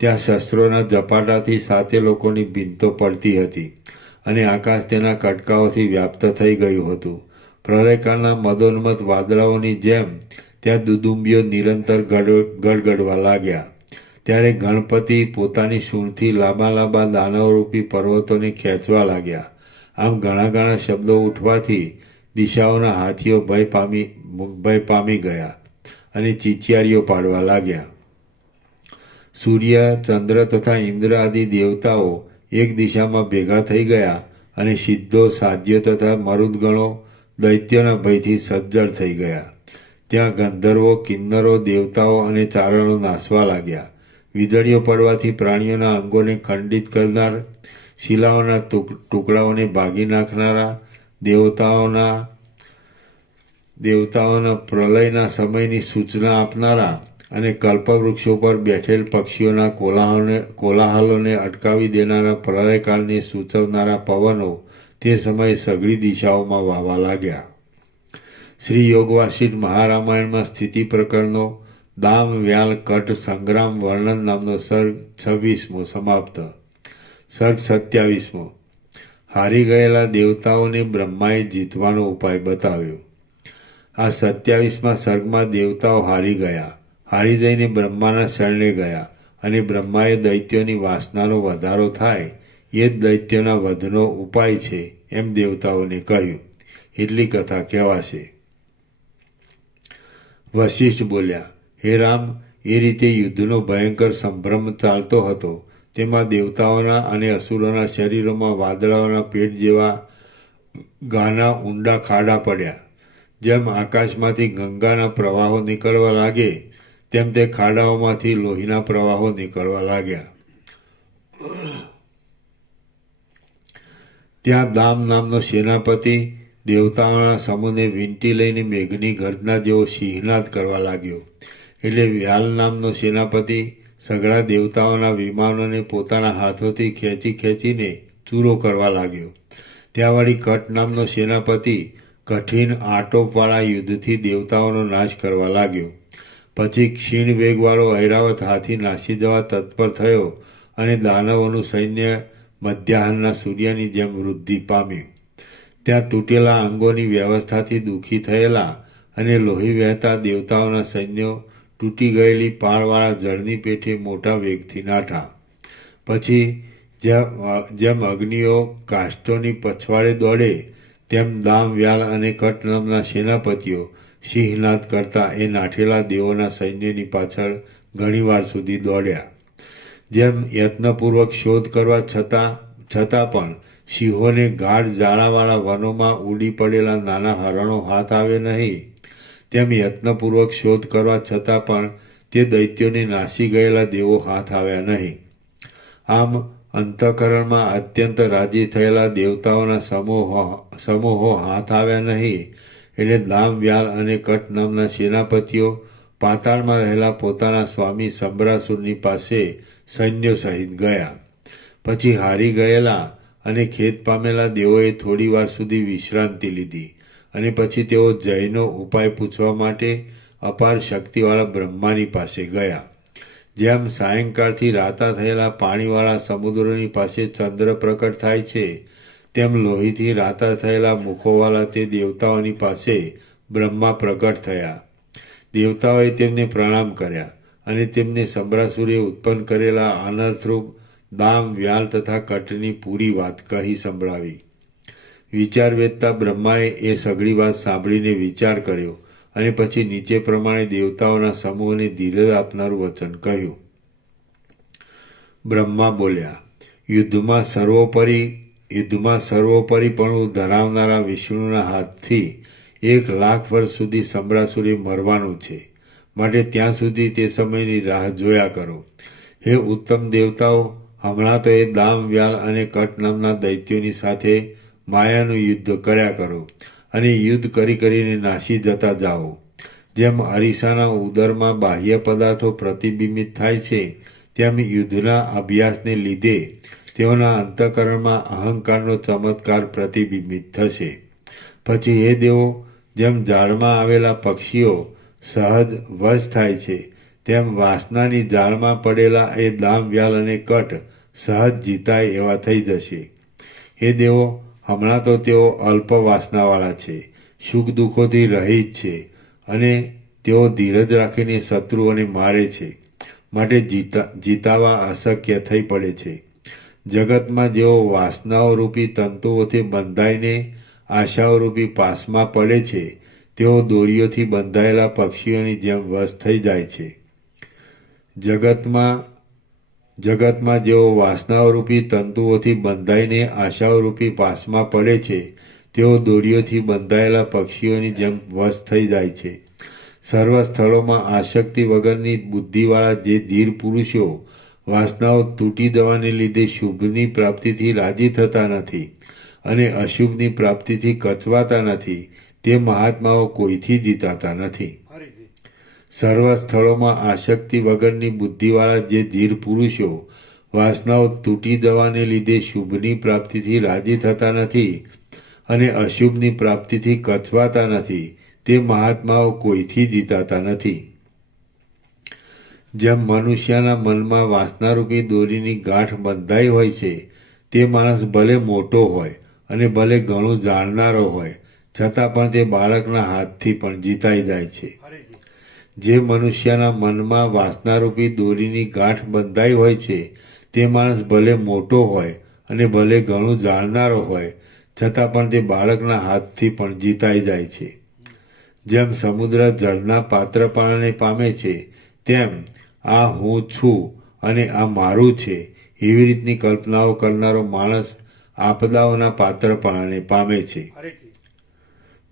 ત્યાં શસ્ત્રોના ઝપાટાથી સાતે લોકોની ભીંતો પડતી હતી અને આકાશ તેના કટકાઓથી વ્યાપ્ત થઈ ગયું હતું. પ્રલયકાળના મદોન્મત વાદળાઓની જેમ ત્યાં દુદુંબીઓ નિરંતર ગડગડવા લાગ્યા. ત્યારે ગણપતિ પોતાની સૂંઢથી લાંબા લાંબા દાનવરૂપી પર્વતોને ખેંચવા લાગ્યા. આમ ઘણા ઘણા શબ્દો ઉઠવાથી દિશાઓના હાથીઓ ભય પામી ગયા અને ચીચિયારીઓ પાડવા લાગ્યા. સૂર્ય, ચંદ્ર તથા ઇન્દ્ર આદિ દેવતાઓ એક દિશામાં ભેગા થઈ ગયા અને સિદ્ધો, સાધ્યો તથા મરુદગણો દૈત્યોના ભયથી સજ્જડ થઈ ગયા. ત્યાં ગંધર્વો, કિન્નરો, દેવતાઓ અને ચારણો નાસવા લાગ્યા. વીજળીઓ પડવાથી પ્રાણીઓના અંગોને ખંડિત કરનાર, શિલાઓના ટુકડાઓને ભાગી નાખનારા, દેવતાઓના પ્રલયના સમયની સૂચના આપનારા અને કલ્પવૃક્ષો પર બેઠેલ પક્ષીઓના કોલાહલોને અટકાવી દેનારા પ્રલયકાળને સૂચવનારા પવનો તે સમયે સઘળી દિશાઓમાં વાવા લાગ્યા. શ્રી યોગવાસિષ્ઠ મહારામાયણમાં સ્થિતિ પ્રકરણનો દામ, વ્યાલ, કટ, સંગ્રામ વર્ણન નામનો સર્ગ 26મો સમાપ્ત. સર્ગ 27મો. હારી ગયેલા દેવતાઓને બ્રહ્માએ જીતવાનો ઉપાય બતાવ્યો. આ 27મા સર્ગમાં દેવતાઓ હારી ગયા. હારી જઈને બ્રહ્માના શરણે ગયા અને બ્રહ્માએ દૈત્યોની વાસનાનો વધારો થાય એ જ દૈત્યોના વધનો ઉપાય છે એમ દેવતાઓને કહ્યું. એટલી કથા કહેવાશે. વશિષ્ઠ બોલ્યા, હે રામ, એ રીતે યુદ્ધનો ભયંકર સંભ્રમ ચાલતો હતો. તેમાં દેવતાઓના અને અસુરોના શરીરોમાં વાદળાઓના પેટ જેવા ગાના ઊંડા ખાડા પડ્યા. જેમ આકાશમાંથી ગંગાના પ્રવાહો નીકળવા લાગે તેમ તે ખાડાઓમાંથી લોહીના પ્રવાહો નીકળવા લાગ્યા. ત્યાં દામ નામનો સેનાપતિ દેવતાઓના સમૂહને વીંટી લઈને મેઘની ગર્જના જેવો સિંહનાદ કરવા લાગ્યો. એટલે વ્યાલ નામનો સેનાપતિ સઘળા દેવતાઓના વિમાનોને પોતાના હાથોથી ખેંચીને ચૂરો કરવા લાગ્યો. ત્યાં વળી કટ નામનો સેનાપતિ કઠિન આટોપવાળા યુદ્ધથી દેવતાઓનો નાશ કરવા લાગ્યો. પછી ક્ષીણ વેગવાળો ઐરાવત હાથી નાસી જવા તત્પર થયો અને દાનવોનું સૈન્ય મધ્યાહનના સૂર્યની જેમ વૃદ્ધિ પામ્યું. ત્યાં તૂટેલા અંગોની વ્યવસ્થાથી દુઃખી થયેલા અને લોહી વહેતા દેવતાઓના સૈન્યો તૂટી ગયેલી પાળવાળા જળની પેઠે મોટા વેગથી નાઠા. પછી જેમ અગ્નિઓ કાષ્ઠોની પછવાડે દોડે તેમ દામ, વ્યાલ અને કટ નામના સેનાપતિઓ સિંહનાદ કરતા એ નાઠેલા દેવોના સૈન્યની પાછળ ઘણીવાર સુધી દોડ્યા. જેમ યત્નપૂર્વક શોધ કરવા છતાં પણ સિંહોને ગાઢ જાળાવાળા વનોમાં ઉડી પડેલા નાના હરણો હાથ આવે નહીં, તેમ યત્નપૂર્વક શોધ કરવા છતાં પણ તે દૈત્યોને નાસી ગયેલા દેવો હાથ આવ્યા નહીં. આમ અંતઃકરણમાં અત્યંત રાજી થયેલા દેવતાઓના સમૂહો હાથ આવ્યા નહીં. એટલે દામ, વ્યાલ અને કટ નામના સેનાપતિઓ પાતાળમાં રહેલા પોતાના સ્વામી સંબરાસુરની પાસે સૈન્યો સહિત ગયા. પછી હારી ગયેલા અને ખેદ પામેલા દેવોએ થોડી વાર સુધી વિશ્રાંતિ લીધી અને પછી તેઓ જયનો ઉપાય પૂછવા માટે અપાર શક્તિવાળા બ્રહ્માની પાસે ગયા. જેમ સાયંકાળથી રાતા થયેલા પાણીવાળા સમુદ્રોની પાસે ચંદ્ર પ્રકટ થાય છે, તેમ લોહીથી રાતા થયેલા મુખોવાળા તે દેવતાઓની પાસે બ્રહ્મા પ્રકટ થયા. દેવતાઓએ તેમને પ્રણામ કર્યા અને તેમને સંબરાસુરે ઉત્પન્ન કરેલા અનર્થરૂપ દામ, વ્યાલ તથા કટની પૂરી વાત કહી સંભળાવી. વિચાર વેચતા બ્રહ્માએ એ સઘળી વાત સાંભળીને વિચાર કર્યો અને પછી નીચે પ્રમાણે દેવતાઓના સમૂહને ધીરજ આપનારું વચન કહ્યું. બ્રહ્મા બોલ્યા, યુદ્ધમાં સર્વોપરીપણું ધરાવનારા વિષ્ણુના હાથથી 1,00,000 વર્ષ સુધી સંબરાસુરે મરવાનું છે. માટે ત્યાં સુધી તે સમયની રાહ જોયા કરો. હે ઉત્તમ દેવતાઓ, હમણાં તો એ દામ, વ્યાલ અને કટ નામના દૈત્યોની સાથે માયાનું યુદ્ધ કર્યા કરો અને યુદ્ધ કરીને નાસી જતા જાઓ. જેમ અરીસાના ઉદરમાં બાહ્ય પદાર્થો પ્રતિબિંબિત થાય છે, તેમ યુદ્ધના અભ્યાસને લીધે તેઓના અંતઃકરણમાં અહંકારનો ચમત્કાર પ્રતિબિંબિત થશે. પછી હે દેવો, જેમ ઝાડમાં આવેલા પક્ષીઓ સહજ વશ થાય છે, તેમ વાસનાની જાળમાં પડેલા એ દામ, વ્યાલ અને કટ સહજ જીતાય એવા થઈ જશે. હે દેવો, હમણાં તો તેઓ અલ્પ વાસનાવાળા છે, સુખ દુઃખોથી રહિત છે, અને તેઓ ધીરજ રાખીને શત્રુઓને મારે છે, માટે જીતાવા અશક્ય થઈ પડે છે. જગતમાં જેઓ વાસનાઓ રૂપી તંતુઓથી બંધાઈને આશાઓ રૂપી પાસમાં પડે છે, તેઓ દોરીઓથી બંધાયેલા પક્ષીઓની જેમ વશ થઈ જાય છે. જગતમાં જેઓ વાસનાઓ રૂપી તંતુઓથી બંધાઈને આશાઓ રૂપી પાસમાં પડે છે, તેઓ દોરીઓથી બંધાયેલા પક્ષીઓની જેમ વશ થઈ જાય છે. સર્વ સ્થળોમાં આસક્તિ વગરની બુદ્ધિવાળા જે ધીર પુરુષો વાસનાઓ તૂટી જવાને લીધે શુભની પ્રાપ્તિથી રાજી થતા નથી અને અશુભની પ્રાપ્તિથી કચવાતા નથી, તે મહાત્માઓ કોઈથી જીતાતા નથી. સર્વ સ્થળોમાં આસક્તિ વગરની બુદ્ધિવાળા જે ધીર પુરુષો વાસનાઓ તૂટી જવાને લીધે શુભની પ્રાપ્તિથી રાજી થતા નથી અને અશુભની પ્રાપ્તિથી કચવાતા નથી, તે મહાત્માઓ કોઈથી જીતાતા નથી. જેમ મનુષ્યના મનમાં વાસનારૂપી દોરીની ગાંઠ બંધાઈ હોય છે, તે માણસ ભલે મોટો હોય અને ભલે ઘણું જાણનારો હોય, છતાં પણ તે બાળકના હાથથી પણ જીતાઈ જાય છે. જે મનુષ્યના મનમાં વાસનારૂપી દોરીની ગાંઠ બંધાઈ હોય છે, તે માણસ ભલે મોટો હોય અને ભલે ઘણું જાણનારો હોય, છતાં પણ તે બાળકના હાથથી પણ જીતાઈ જાય છે. જેમ સમુદ્ર જળના પાત્રપણાને પામે છે, તેમ આ હું છું અને આ મારું છે એવી રીતની કલ્પનાઓ કરનારો માણસ આપદાઓના પાત્રપણાને પામે છે.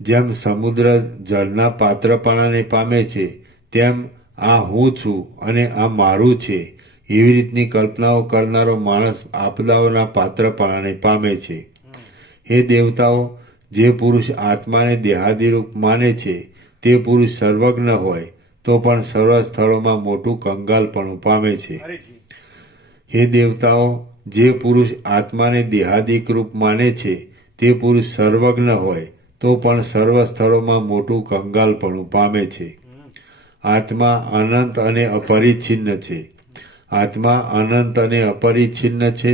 જેમ સમુદ્ર જળના પાત્રપણાને પામે છે, તેમ આ હું છું અને આ મારું છે એવી રીતની કલ્પનાઓ કરનારો માણસ આપદાઓના પાત્રપણાને પામે છે. હે દેવતાઓ, જે પુરુષ આત્માને દેહાદિરૂપ માને છે, તે પુરુષ સર્વજ્ઞ હોય તો પણ સર્વ સ્થળોમાં મોટું કંગાલપણું પામે છે. હે દેવતાઓ, જે પુરુષ આત્માને દેહાદિક રૂપ માને છે, તે પુરુષ સર્વજ્ઞ હોય તો પણ સર્વ સ્થળોમાં મોટું કંગાલપણું પામે છે. આત્મા અનંત અને અપરિચ્છિન્ન છે. આત્મા અનંત અને અપરિચ્છિન્ન છે.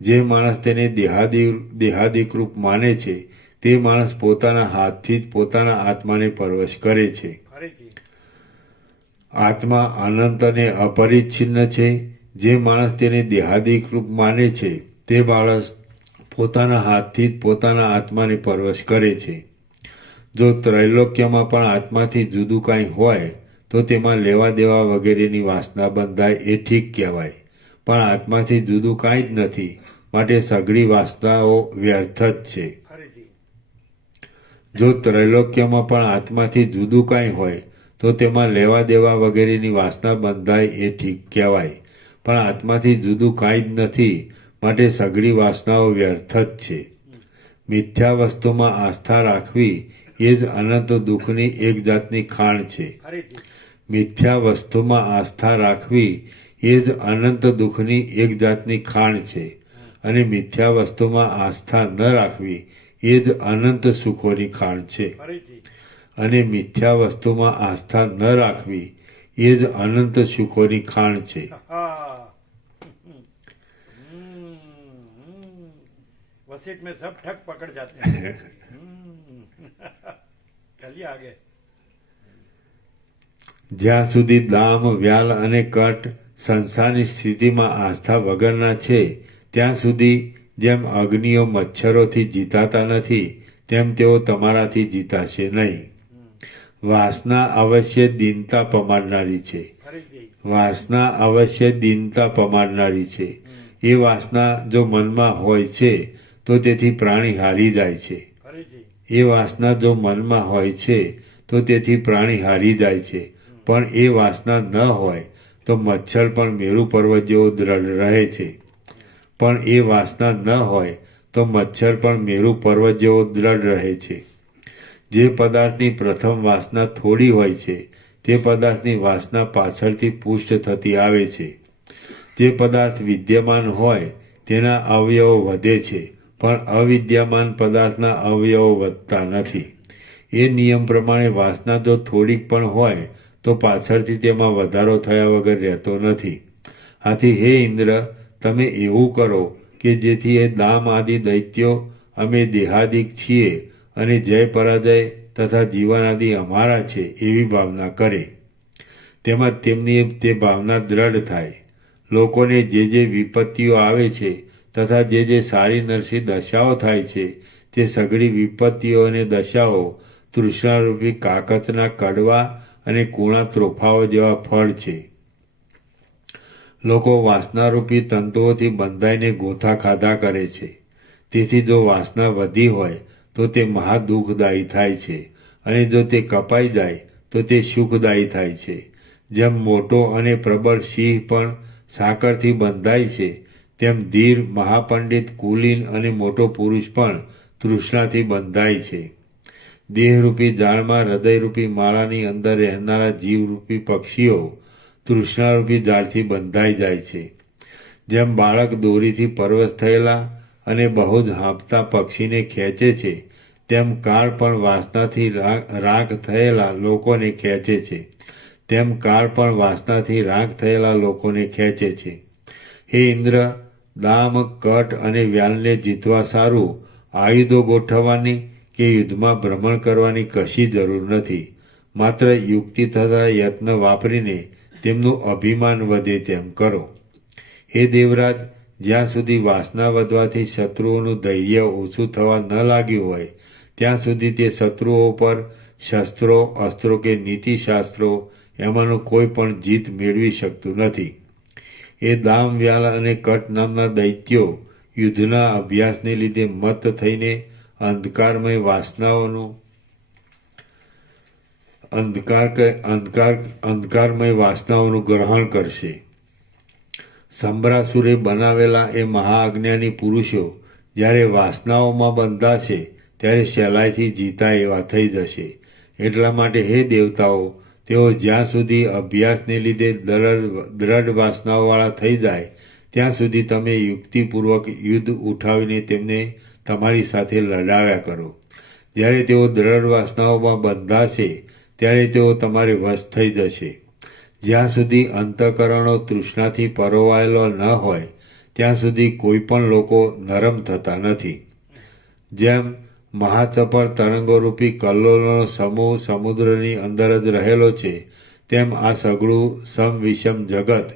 જે માણસ તેને દેહાદિક રૂપ માને છે, તે માણસ પોતાના હાથથી જ પોતાના આત્માને પરવશ કરે છે. આત્મા અનંત અને અપરિચ્છિન્ન છે. જે માણસ તેને દેહાદિક રૂપ માને છે, તે માણસ પોતાના હાથથી જ પોતાના આત્માને પરવશ કરે છે. જો ત્રૈલોક્યમાં પણ આત્માથી જુદું કાંઈ હોય તો તેમાં લેવા દેવા વગેરેની વાસના બંધાય એ ઠીક કહેવાય, પણ આત્માથી જુદું કાંઈ જ નથી, માટે સઘળી વાસનાઓ વ્યર્થ જ છે. જો ત્રૈલોક્યમાં પણ આત્માથી જુદું કાંઈ હોય તો તેમાં લેવા દેવા વગેરેની વાસના બંધાય એ ઠીક કહેવાય, પણ આત્માથી જુદું કાંઈ જ નથી, માટે સઘળી વાસનાઓ વ્યર્થ જ છે. મિથ્યા વસ્તુમાં આસ્થા રાખવી એ જ અનંત દુઃખની એક જાતની ખાણ છે. મિથ્યા વસ્તુમાં આસ્થા રાખવી એ જ અનંત દુઃખની એક જાતની ખાણ છે, અને મિથ્યા વસ્તુમાં આસ્થા ન રાખવી એ જ અનંત સુખોની ખાણ છે. અને મિથ્યા વસ્તુમાં આસ્થા ન રાખવી એ જ અનંત સુખોની ખાણ છે. वसीट में सब ठग पकड़ जाते हैं. चलिए आगे. જ્યાં સુધી દામ, વ્યાલ અને કટ સંસારની સ્થિતિમાં આસ્થા વગરના છે, ત્યાં સુધી જેમ અગ્નિઓ મચ્છરોથી જીતાતા નથી, તેમ તેઓ તમારાથી જીતાશે નહીં. વાસના અવશ્ય દીનતા પમાડનારી છે. વાસના અવશ્ય દીનતા પમાડનારી છે. એ વાસના જો મનમાં હોય છે તો તેથી પ્રાણી હારી જાય છે. એ વાસના જો મનમાં હોય છે તો તેથી પ્રાણી હારી જાય છે, પણ એ વાસના ન હોય તો મચ્છર પણ મેરુ પર્વત જેવો દ્રઢ રહે છે. પણ એ વાસના ન હોય તો મચ્છર પણ મેરુ પર્વત જેવો દ્રઢ રહે છે. જે પદાર્થની પ્રથમ વાસના થોડી હોય છે, તે પદાર્થની વાસના પાછળથી પુષ્ટ થતી આવે છે. જે પદાર્થ વિદ્યમાન હોય તેના અવયવો વધે છે, પણ અવિદ્યમાન પદાર્થના અવયવો વધતા નથી. એ નિયમ પ્રમાણે વાસના જો થોડીક પણ હોય તો પાછળથી તેમાં વધારો થયા વગર રહેતો નથી. આથી હે ઇન્દ્ર, તમે એવું કરો કે જેથી એ દામ આદિ દૈત્યો અમે દેહાદિક છીએ અને જય પરાજય તથા જીવન આદિ અમારા છે એવી ભાવના કરે. તેમાં તેમની તે ભાવના દ્રઢ થાય. લોકોને જે વિપત્તિઓ આવે છે તથા જે સારી નરસી દશાઓ થાય છે તે સઘળી વિપત્તિઓ અને દશાઓ તૃષ્ણારૂપી કાકતના કડવા અને કૂણા ત્રોફાઓ જેવા ફળ છે. લોકો વાસનારૂપી તંતુઓથી બંધાઈને ગોથા ખાધા કરે છે. તેથી જો વાસના વધી હોય તો તે મહા દુઃખદાયી થાય છે અને જો તે કપાઈ જાય તો તે સુખદાયી થાય છે. જેમ મોટો અને પ્રબળ સિંહ પણ સાંકળથી બંધાય છે તેમ ધીર, મહાપંડિત, કુલીન અને મોટો પુરુષ પણ તૃષ્ણાથી બંધાય છે. દેહરૂપી જાળમાં હૃદયરૂપી માળાની અંદર રહેનારા જીવરૂપી પક્ષીઓ તૃષ્ણારૂપી જાળથી બંધાઈ જાય છે. જેમ બાળક દોરીથી પરવશ થયેલા અને બહુ જ હાંફતા પક્ષીને ખેંચે છે તેમ કાળ પણ વાસનાથી રાખ થયેલા લોકોને ખેંચે છે. તેમ કાળ પણ વાસનાથી રાખ થયેલા લોકોને ખેંચે છે. હે ઇન્દ્ર, દામ, કટ અને વ્યાલને જીતવા સારું આયુધો ગોઠવવાની કે યુદ્ધમાં ભ્રમણ કરવાની કશી જરૂર નથી. માત્ર યુક્તિ તથા યત્ન વાપરીને તેમનું અભિમાન વધે તેમ કરો. હે દેવરાજ, જ્યાં સુધી વાસના વધવાથી શત્રુઓનું ધૈર્ય ઓછું થવા ન લાગ્યું હોય ત્યાં સુધી તે શત્રુઓ પર શસ્ત્રો, અસ્ત્રો કે નીતિશાસ્ત્રો એમાંનું કોઈ પણ જીત મેળવી શકતું નથી. એ દામ, વ્યાલ અને કટ નામના દૈત્યો યુદ્ધના અભ્યાસને લીધે મત્ત થઈને અંધકારમય વાસનાઓનું ગ્રહણ કરશે. સંભરાસુરે બનાવેલા એ મહાઅજ્ઞાની પુરુષો જ્યારે વાસનાઓમાં બંધાશે ત્યારે સહેલાઈથી જીતાય એવા થઈ જશે. એટલા માટે હે દેવતાઓ, તેઓ જ્યાં સુધી અભ્યાસને લીધે દ્રઢ વાસનાઓવાળા થઈ જાય ત્યાં સુધી તમે યુક્તિપૂર્વક યુદ્ધ ઉઠાવીને તેમને તમારી સાથે લડાવ્યા કરો. જ્યારે તેઓ દ્રઢ વાસનાઓમાં બંધાશે ત્યારે તેઓ તમારે વશ થઈ જશે. જ્યાં સુધી અંતઃકરણો તૃષ્ણાથી પરોવાયેલો ન હોય ત્યાં સુધી કોઈ પણ લોકો નરમ થતા નથી. જેમ મહાચપળ તરંગોરૂપી કલ્લોળનો સમૂહ સમુદ્રની અંદર જ રહેલો છે તેમ આ સઘળું સમવિષમ જગત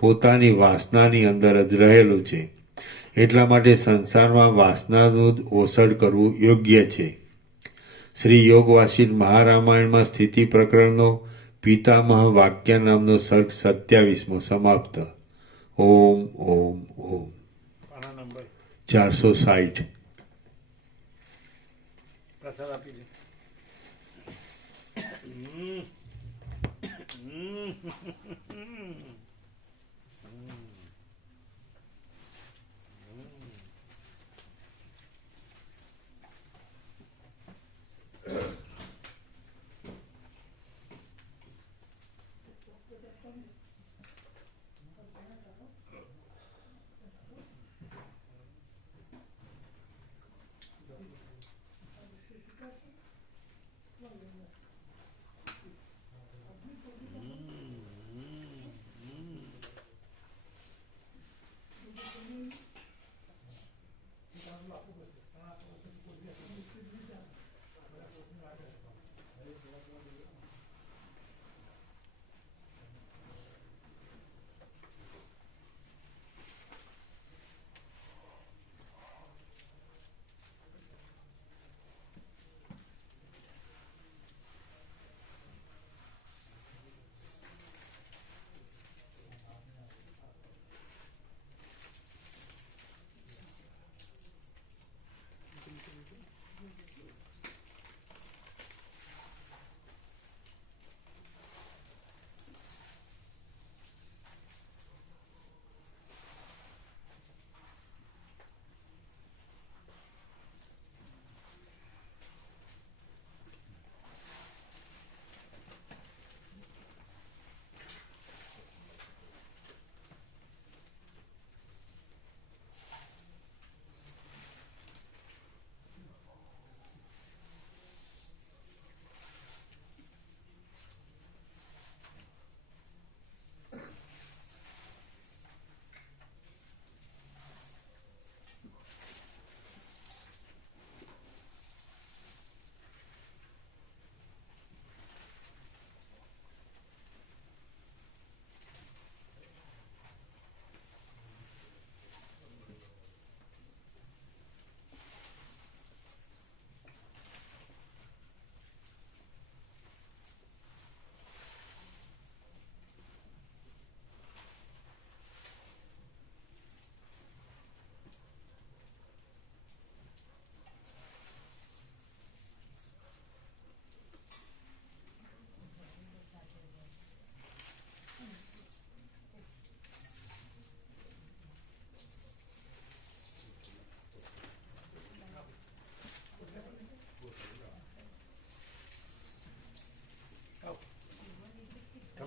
પોતાની વાસનાની અંદર જ રહેલું છે. એટલા માટે સંસારમાં વાસનાનું જ ઓસડ કરવું યોગ્ય છે. શ્રી યોગ વાસિષ્ઠ મહારામાયણમાં સ્થિતિ પ્રકરણનો પિતામહ વાક્ય નામનો સર્ગ 27મો સમાપ્ત. ઓમ ઓમ ઓમ. 460. પ્રસાદ આપી દે.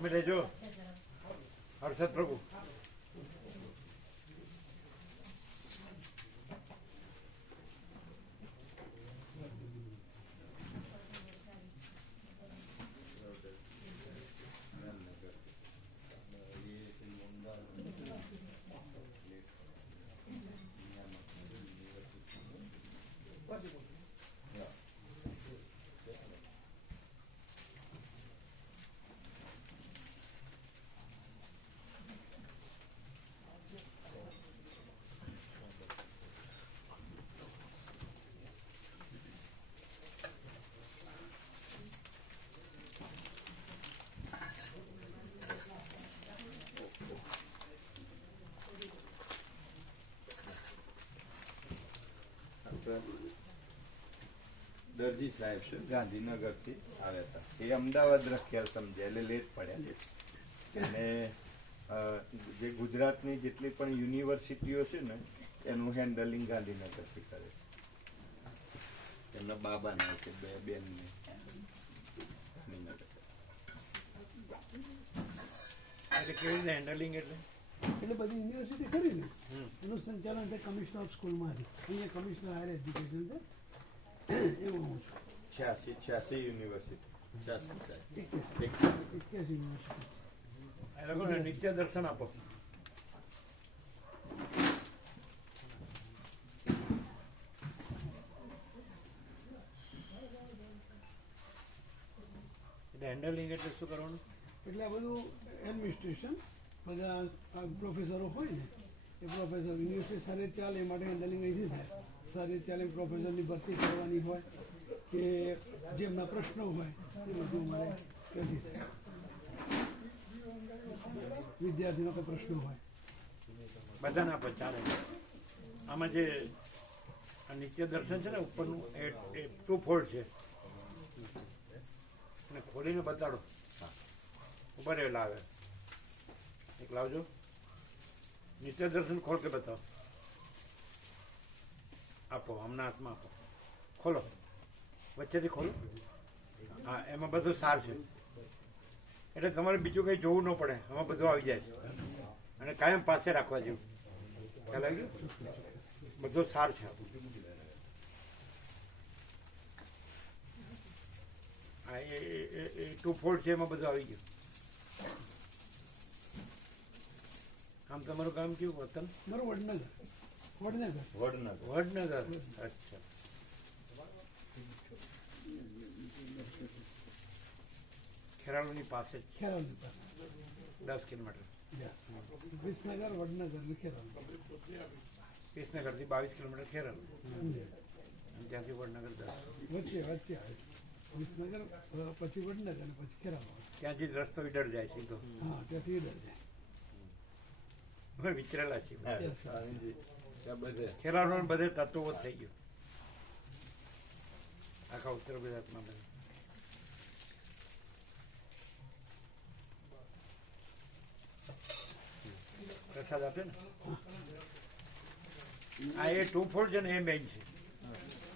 તમે લેજો હર્ષદ પ્રભુ. દરજી સાહેબ છે ગાંધીનગરથી આવ્યા હતા. એ અમદાવાદ રખ્યા સમજ્યા એટલે લેટ પડ્યા. અને જે ગુજરાતની જેટલી પણ યુનિવર્સિટીઓ છે ને એનું હેન્ડલિંગ ગાંધીનગરથી કરે. એમના બાબાને છે બેનને ગાંધીનગર. એટલે કેવી રીતે હેન્ડલિંગ એટલે બધી યુનિવર્સિટી કરી ને એનું સંચાલન છે કમિશનર ઓફ સ્કૂલમાંથી. અહીંયા કમિશનર હાયર એજ્યુકેશન છે એવું હું છું. 86 યુનિવર્સિટી 86 યુનિવર્સિટી. એ લોકોને નિત્ય દર્શન આપો. એટલે હેન્ડલિંગ એટલે શું કરવાનું? એટલે આ બધું એડમિનિસ્ટ્રેશન બધા પ્રોફેસરો હોય ને એ પ્રોફેસર યુનિવર્સિટી સારી રીતે ચાલે એ માટે હેન્ડલિંગ અહીંથી થાય. સારી રીતે ચાલે પ્રોફેસરની ભરતી કરવાની હોય કે જેમના પ્રશ્નો હોય એ બધું અમારે ત્યાંથી થાય. વિદ્યાર્થીનો કોઈ પ્રશ્નો હોય બધાને આપો ચાલે. આમાં જે નિત્ય દર્શન છે ને ઉપરનું એ 2 ફોલ્ડ છે. અને ખોલીને બતાડો. ઉપર એ લાવે એક લાવજો. નિત્ય દર્શન ખોલ કે બતાવો. આપો હમણાં હાથમાં આપો. ખોલો વચ્ચેથી ખોલો. હા એમાં બધું સાર છે એટલે તમારે બીજું કંઈ જોવું ન પડે. આમાં બધું આવી જાય છે અને કાયમ પાસે રાખવા જેવું. ખ્યાલ આવી ગયો? બધો સાર છે. હા એ 2 ફોલ્ડ છે એમાં બધું આવી ગયું. આમ તમારું ગામ કેવું વતન? મારું વડનગર. વડનગર. અચ્છા. ખેરાલુની પાસે જ. ખેરાલુની પાસે 10 કિલોમીટર. વિસનગર વડનગર ને ખેરાલુ. વિસનગરથી 22 કિલોમીટર ખેરાલુ. અને ત્યાંથી વડનગર 10. વચ્ચે આવે વિસનગર પછી વડનગર અને પછી ખેરાલુ. ત્યાંથી રસ્તો ઈડર જાય છે તો. હા ત્યાંથી ઈડર જાય. અમે વિચરેલા છીએ. બધે ખેરાલુ બધે તત્વો થઈ ગયું આખા ઉત્તર ગુજરાતમાં. બધે પ્રસાદ આપે ને આ એ 2 ફોલ્ડ છે ને એ મેઇન છે.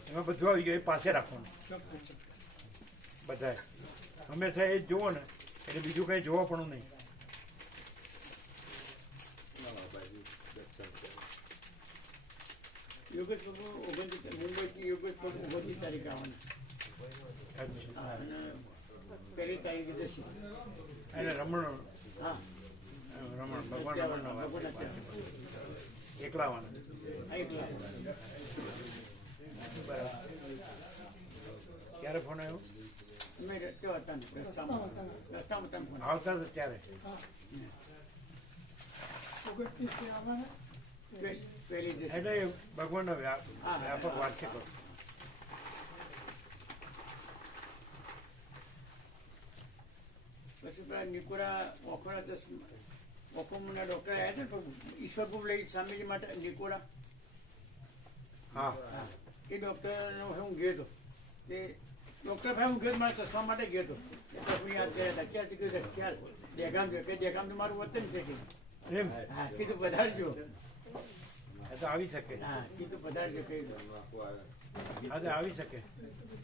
એમાં બધું આવી ગયું. એ પાસે રાખવાનું બધાએ. હંમેશા એ જ જુઓ ને એટલે બીજું કંઈ જોવા પણ નહીં. યોગેશ પ્રભુ 29 મુંબઈથી યોગેશ પ્રભુ 29 તારીખે આવવાના. પહેલી તારીખે જશે. એટલે રમણ હા રમણ ભગવાન એકલા આવવાના. એકલા. ક્યારે ફોન આવ્યો? અમે રસ્તા હતા રસ્તામાં ફોન આવતા હતા ત્યારે. પહેલી જશે. એટલે ભગવાનનો વ્યાપક વાત છે. પછી પેલા નિકોરા ઓખોમના ડોક્ટર આવ્યા હતા ને ઈશ્વરપુર લઈ સ્વામીજી માટે નિકોરા. હા એ ડોક્ટરનો હું ગયો હતો. તે ડોક્ટર ભાઈ હું ગયો મારા ચશ્મા માટે ગયો હતો. હું યાદ કર્યા હતા ક્યાં શીખ્યું છે ખ્યાલ દેગામ જો કે દેગામ તો મારું વતન છે કે. એમ હા કીધું પધારજો. એ તો આવી શકે. હા કીધું પધારજો કહી દો. હા તો આવી શકે.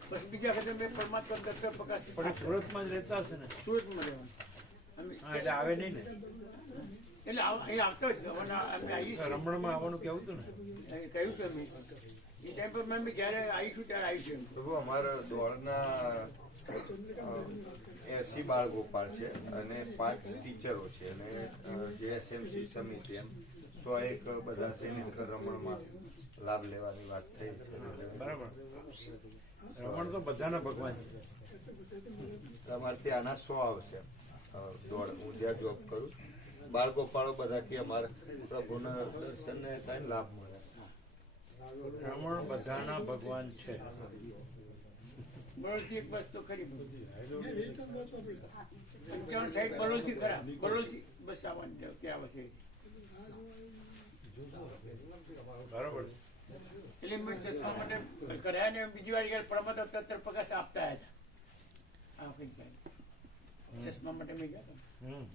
પછી બીજા વખતે મેં પરમાત્મા ડોક્ટર પ્રકાશ પણ સુરતમાં જ રહેતા હશે ને? સુરતમાં રહેવાનું. હા, એટલે આવે નહીં ને. એટલે અહીં આવતો જ અમે આવીએ છીએ. રમણમાં આવવાનું કેવું હતું ને. કહ્યું છે મેં એ ટાઈમ પર મેં જ્યારે આવીશું ત્યારે આવીશું એમ. પ્રભુ અમારા દોડના 80 બાળ ગોપાળ છે અને 5 ટીચરો છે અને જે એસએમસી સમિતિ એમ 101 બધા થઈને રમણમાં લાભ લેવાની વાત થઈ છે. બરાબર. રમણ તો બધાના ભગવાન છે. અમારે ત્યાંના 100 આવશે દોડ. હું જ્યાં જોબ કરું બાળ ગોપાળો બધા કે અમારે પ્રભુના દર્શનને થાય ને લાભ મળે. રમણ બધાના ભગવાન છે. બરોલથી એક બસ તો ખરી 55-60 બરોલથી ખરા. બરોલથી બસ આવવાની ત્યાં આવે છે. બરાબર. એટલે મેં ચશ્મા માટે કર્યા ને બીજી વાર ગયા પ્રમોદ તત્તર પ્રકાશ આપતા હતા. આ વખતે ચશ્મા માટે મેં ગયા હતા. હમ.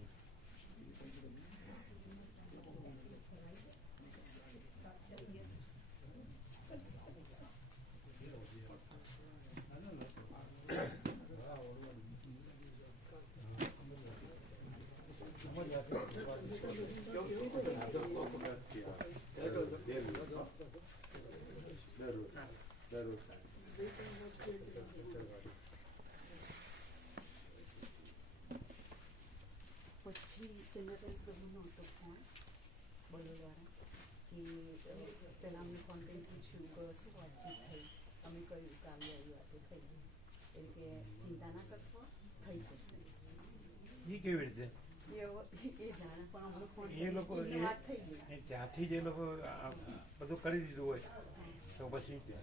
પછી ચંદ્રકાંત પ્રભુનો હતો ફોન બરોડાવાળા કે પહેલાં અમને કોન્ટેન્ટ પૂછ્યું કે શું વાતચીત થઈ. અમે કહ્યું કે આવી વાતો થઈ ગઈ એટલે કે ચિંતા ના કરશો થઈ જશે. એ કેવી રીતે એ જાણે પણ અમને ફોન એ લોકો વાત થઈ ગઈ એ ત્યાંથી જ એ લોકો બધું કરી દીધું હોય તો પછી કે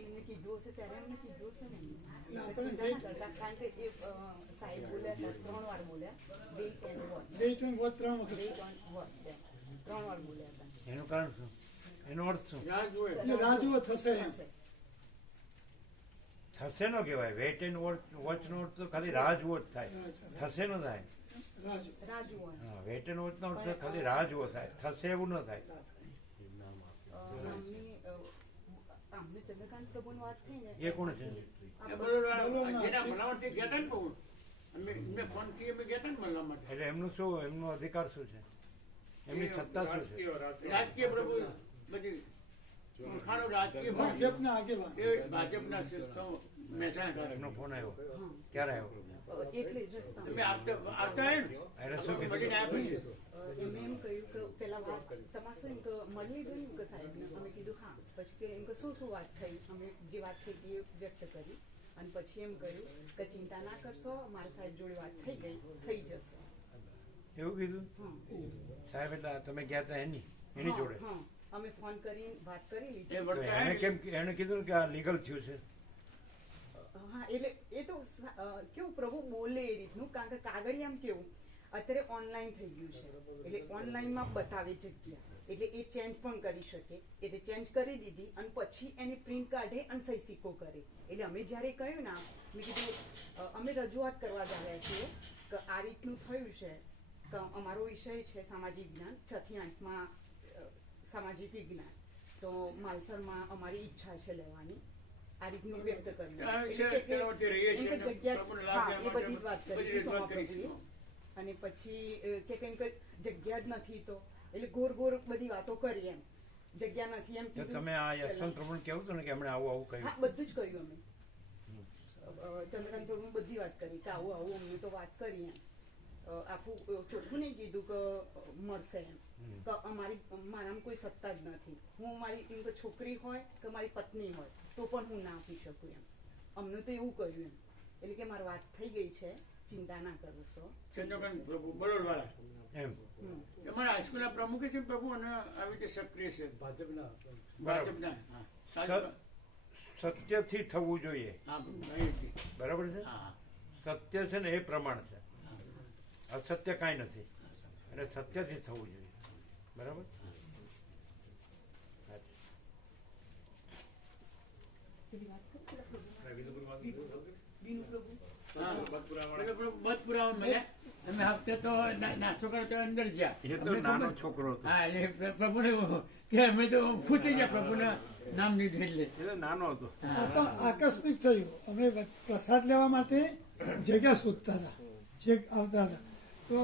એમને કીધું હશે ત્યારે એમને કીધું હશે ને ચિંતા ના કરતા કારણ કે એ સાહેબ બોલ્યા હતા 3 વાર બોલ્યા weight and watch. Weight and watch 3 વખત વેઇટ એન્ડ વોચ છે 3 વાર બોલ્યા હતા. એનું કારણ શું? એનો અર્થ શું? રાહ જુઓ થશે. થશે નો કહેવાય. વેટ એન્ડ વોચ નો અર્થ તો ખાલી રાહ જુઓ જ થાય. થશે નો થાય. રાહ જુઓ. હા, વેટ એન્ડ વોચ નો અર્થ ખાલી રાહ જુઓ થાય. થશે એવું ન થાય. અમને ચંદ્રકાંત પ્રભુની વાત થઈ ને એ કોણ છે? જેના ભલામણથી ગયા હતા ને બહુ મેં ફોનથી અમે ગયા હતા ને મળવા માટે. એટલે એમનું શું? એમનો અધિકાર શું છે? એમની સત્તા શું છે? રાજકીય પ્રભુ બધી ઓળખાણો રાજકીય ભાજપના આગેવાન એ ભાજપના છે તો મહેસાણા એમનો ફોન આવ્યો. ક્યારે આવ્યો? એટલે જ તમે આવતા આવ્યા ને એને શું કીધું? મળીને આવ્યા પછી એમને એમ કહ્યું કે પેલા વાત તમારે શું એમ કે મળી લીધું ને કે સાહેબને અમે કીધું હા. પછી કે એમ કે શું વાત થઈ અમે જે વાત થઈ હતી એ વ્યક્ત કરી અને પછી એમ કહ્યું કે ચિંતા ના કરશો મારા સાહેબ જોડે વાત થઈ ગઈ થઈ જશે. એવું કીધું? સાહેબ એટલે તમે ગયા હતા એની જોડે? હા અમે ફોન કરીને વાત કરી લીધી. તો એને કેમ એને કીધું કે આ લીગલ થયું છે? હા એટલે એ તો કેવું પ્રભુ બોલે એ રીતનું કારણ કે કાગળિયામાં કેવું અત્યારે ઓનલાઈન થઈ ગયું છે એટલે ઓનલાઈનમાં બતાવે જગ્યા એટલે એ ચેન્જ પણ કરી શકે એટલે ચેન્જ કરી દીધી અને પછી એની પ્રિન્ટ કાઢે અને સહી સિક્કો કરે. એટલે અમે જ્યારે કહ્યું ને મેં કીધું અમે રજૂઆત કરવા જ આવ્યા છીએ કે આ રીતનું થયું છે કે અમારો વિષય છે સામાજિક જ્ઞાન 6 થી 8માં સામાજિક વિજ્ઞાન તો માલસરમાં અમારી ઈચ્છા છે લેવાની આ રીતનું વ્યક્ત કર્યું જગ્યા એ બધી વાત કરી અને પછી કે કંઈક જગ્યા જ નથી તો એટલે ગોર ગોર બધી વાતો કરી એમ જગ્યા નથી એમ કીધું. તમે આ યશવંત પ્રભુને કેવું હતું ને કે એમણે આવું આવું કહ્યું? હા બધું જ કહ્યું અમે ચંદ્રકાંત પ્રભુ બધી વાત કરી કે આવું આવું અમને તો વાત કરી એમ આખું ચોખ્ખું નહીં કીધું કે મળશે એમ કે મારામાં કોઈ સત્તા જ નથી. હું મારી એમ કે છોકરી હોય કે મારી પત્ની હોય તો પણ હું ના આપી શકું એમ. અમને તો એવું કહ્યું એમ એટલે કે મારી વાત થઈ ગઈ છે ચિંતા ના કરો છો. ચંદ્રકાંત પ્રભુ બરોડવાળા એમ અમારા હાઈસ્કૂલના પ્રમુખ છે પ્રભુ અને આવી રીતે સક્રિય છે ભાજપના સત્યથી થવું જોઈએ. બરાબર છે? સત્ય છે ને એ પ્રમાણ છે. અસત્ય કાંઈ નથી એટલે સત્યથી થવું જોઈએ. બરાબર? હપ્તે તો નાસ્તો કરો તો અંદર જ્યાં એ તો નાનો છોકરો હતો. હા એટલે પ્રભુને કે અમે તો ખુશ થઈ ગયા પ્રભુના નામ લીધું એટલે એ તો નાનો હતો. આકસ્મિક થયું અમે પ્રસાદ લેવા માટે જગ્યા શોધતા હતા છેક આવતા હતા. તો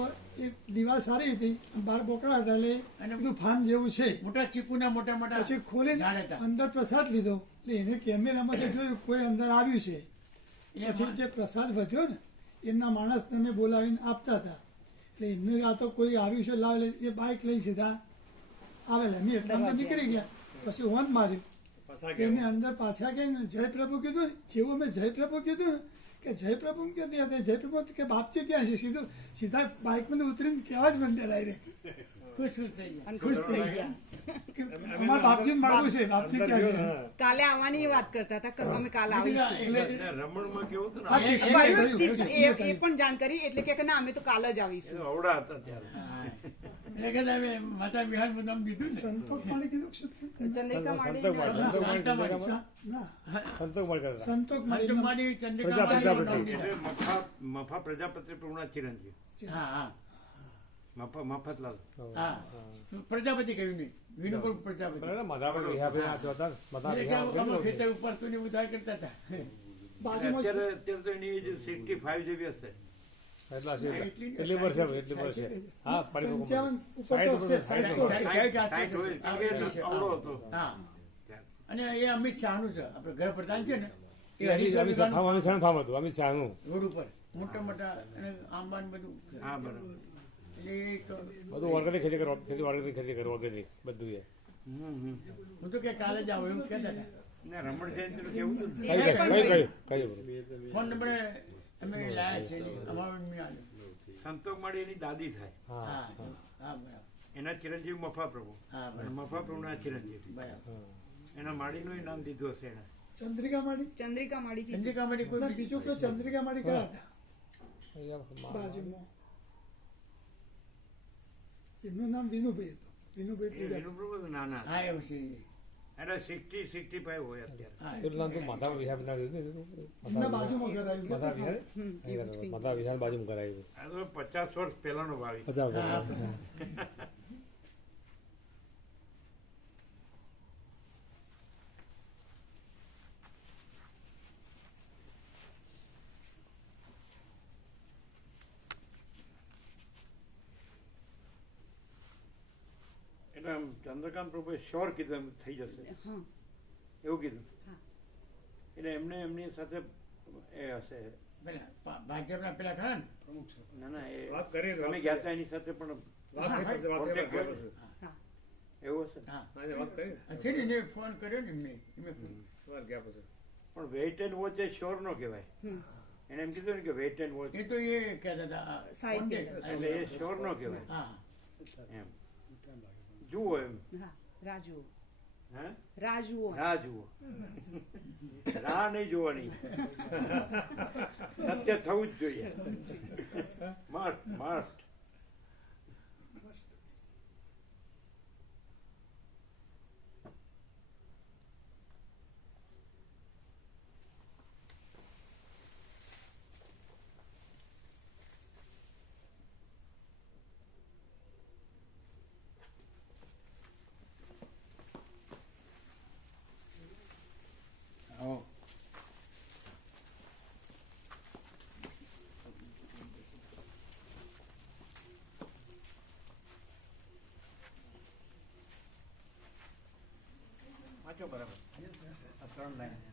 એ દિવાલ સારી હતી, બહાર બોકડા હતા, એટલે અને બધું ફાર્મ જેવું છે. મોટા ચીકુના મોટા મોટા પછી ખોલીને ઝાડ હતા. અંદર પ્રસાદ લીધો, એટલે એને કેમેરામાં જે જોયું કોઈ અંદર આવ્યું છે. એ પછી જે પ્રસાદ વધ્યો ને એમના માણસને અમે બોલાવીને આપતા હતા. એટલે એમને આ તો કોઈ આવ્યું છે લાવે, એ બાઇક લઈ સીધા આવેલા. અમે એટલામાં નીકળી ગયા, પછી હોર્ન માર્યું, એને અંદર પાછા ગઈને જય પ્રભુ કીધું ને. જેવું અમે જય પ્રભુ કીધું ને કે જય પ્રભુ ક્યાંથી હતા, જય પ્રભુ કે બાપજી ક્યાં છે, સીધા બાઇકમાં ઉતરીને કહેવા જ મંડ્યા ડાયરેક્ટ. ખુશ થઈ ગયા. અને ખુશ થઈ ગયા. કે અમારા બાપજીને મળવું છે, બાપજી ક્યાં છે. કાલે આવવાની વાત કરતા હતા કે અમે કાલે આવીશું. રમણમાં કેવું હતું હા, ને કહ્યું એ પણ જાણ કરી, એટલે કે ના અમે તો કાલે જ આવીશું. અવડા હતા ત્યારે. એટલે કે તમે માતા વિહારનું નામ દીધું ને સંતોષ માળી કીધું કે શું? ચંદ્રિકા માડી ના, સંતોષ માળી સંતોકમાળી ચંદ્રિકા માળીનું નામ દીધું. એટલે મફા પ્રજાપતિ પૂર્ણ ચિરંજીવ હા હા મફતલાલ. હા પ્રજાપતિ કહ્યું નહીં, વિનુપુર પ્રજાપતિ. એટલે કે અમે ખેતર ઉપર તું ઉધાર કરતા હતા. બાજુમાં અત્યારે તો એની એજ 65 જેવી હશે. એટલી વર્ષે 55 ઉપર તો હશે, 60 તો હશે. 60 હોય, કારણ કે અવળો હતો. હા અને એ અમિત શાહનું છે, આપણે ગૃહપ્રધાન છે ને રોડ ઉપર મોટા મોટા અને આંબાન બધું. હા બરાબર. એટલે એ તો હું તો કે કાલે જ આવું એમ કહેતા હતા. ને રમણ જયંતિનું કેવું હતું ને? એને પણ કહ્યું. ફોન નંબર અમે લાયા છે નહીં, અમારો નહીં આવ્યો. સંતોષ માળી એની દાદી થાય. હા હા બરાબર. એના ચિરંજીવ મફા પ્રભુ. હા અને બરાબર મફા પ્રભુના ચિરંજીવ. બરાબર. એના માળીનું નામ દીધું હશે એને. ચંદ્રિકા માળી ચંદ્રિકા માડી કીધું. ચંદ્રિકા માળી કોઈ ના, બીજું બીજું કોઈ ચંદ્રિકા માળી કયા હતા બાજુમાં? એમનું નામ વિનુભાઈ હતું, વિનુભાઈ પ્રજાપતિ. એનું પ્રભુ તો નાના. હા એવું છે. એને 60-65 હોય અત્યારે. હા એમના બાજુમાં ઘર આવ્યું કે? આ તો 50 વર્ષ પહેલાનો વાળી. હા એટલે આમ ચંદ્રકાંત પ્રભુએ શ્યોર કીધું એમ થઈ જશે હા એવું કીધું. હા. એટલે એમને એમની સાથે એ હશે. પેલા ભાજપના પેલા ખરા ને ના ના એ તમે ગયા હતા એની સાથે પણ contact કર્યો? હા એવું હશે. હા છે ને એને ફોન કર્યો ને એમને પણ weight and watch A sure ન કહેવાય. એને એમ કીધું ને કે વેઇટ એન્ડ વોચ, એ તો એ કહેતા હતા સાહેબ એટલે એ શ્યોર ન કહેવાય. હા એમ જુઓ એમ. હા રાજુઓ હે રાજુઓ રાહ જુઓ. રાહ નહીં જોવાની, સત્ય થવું જ જોઈએ. મસ્ત મસ્ત. આવો. વાંચો બરાબર. આ 3 લાઈન.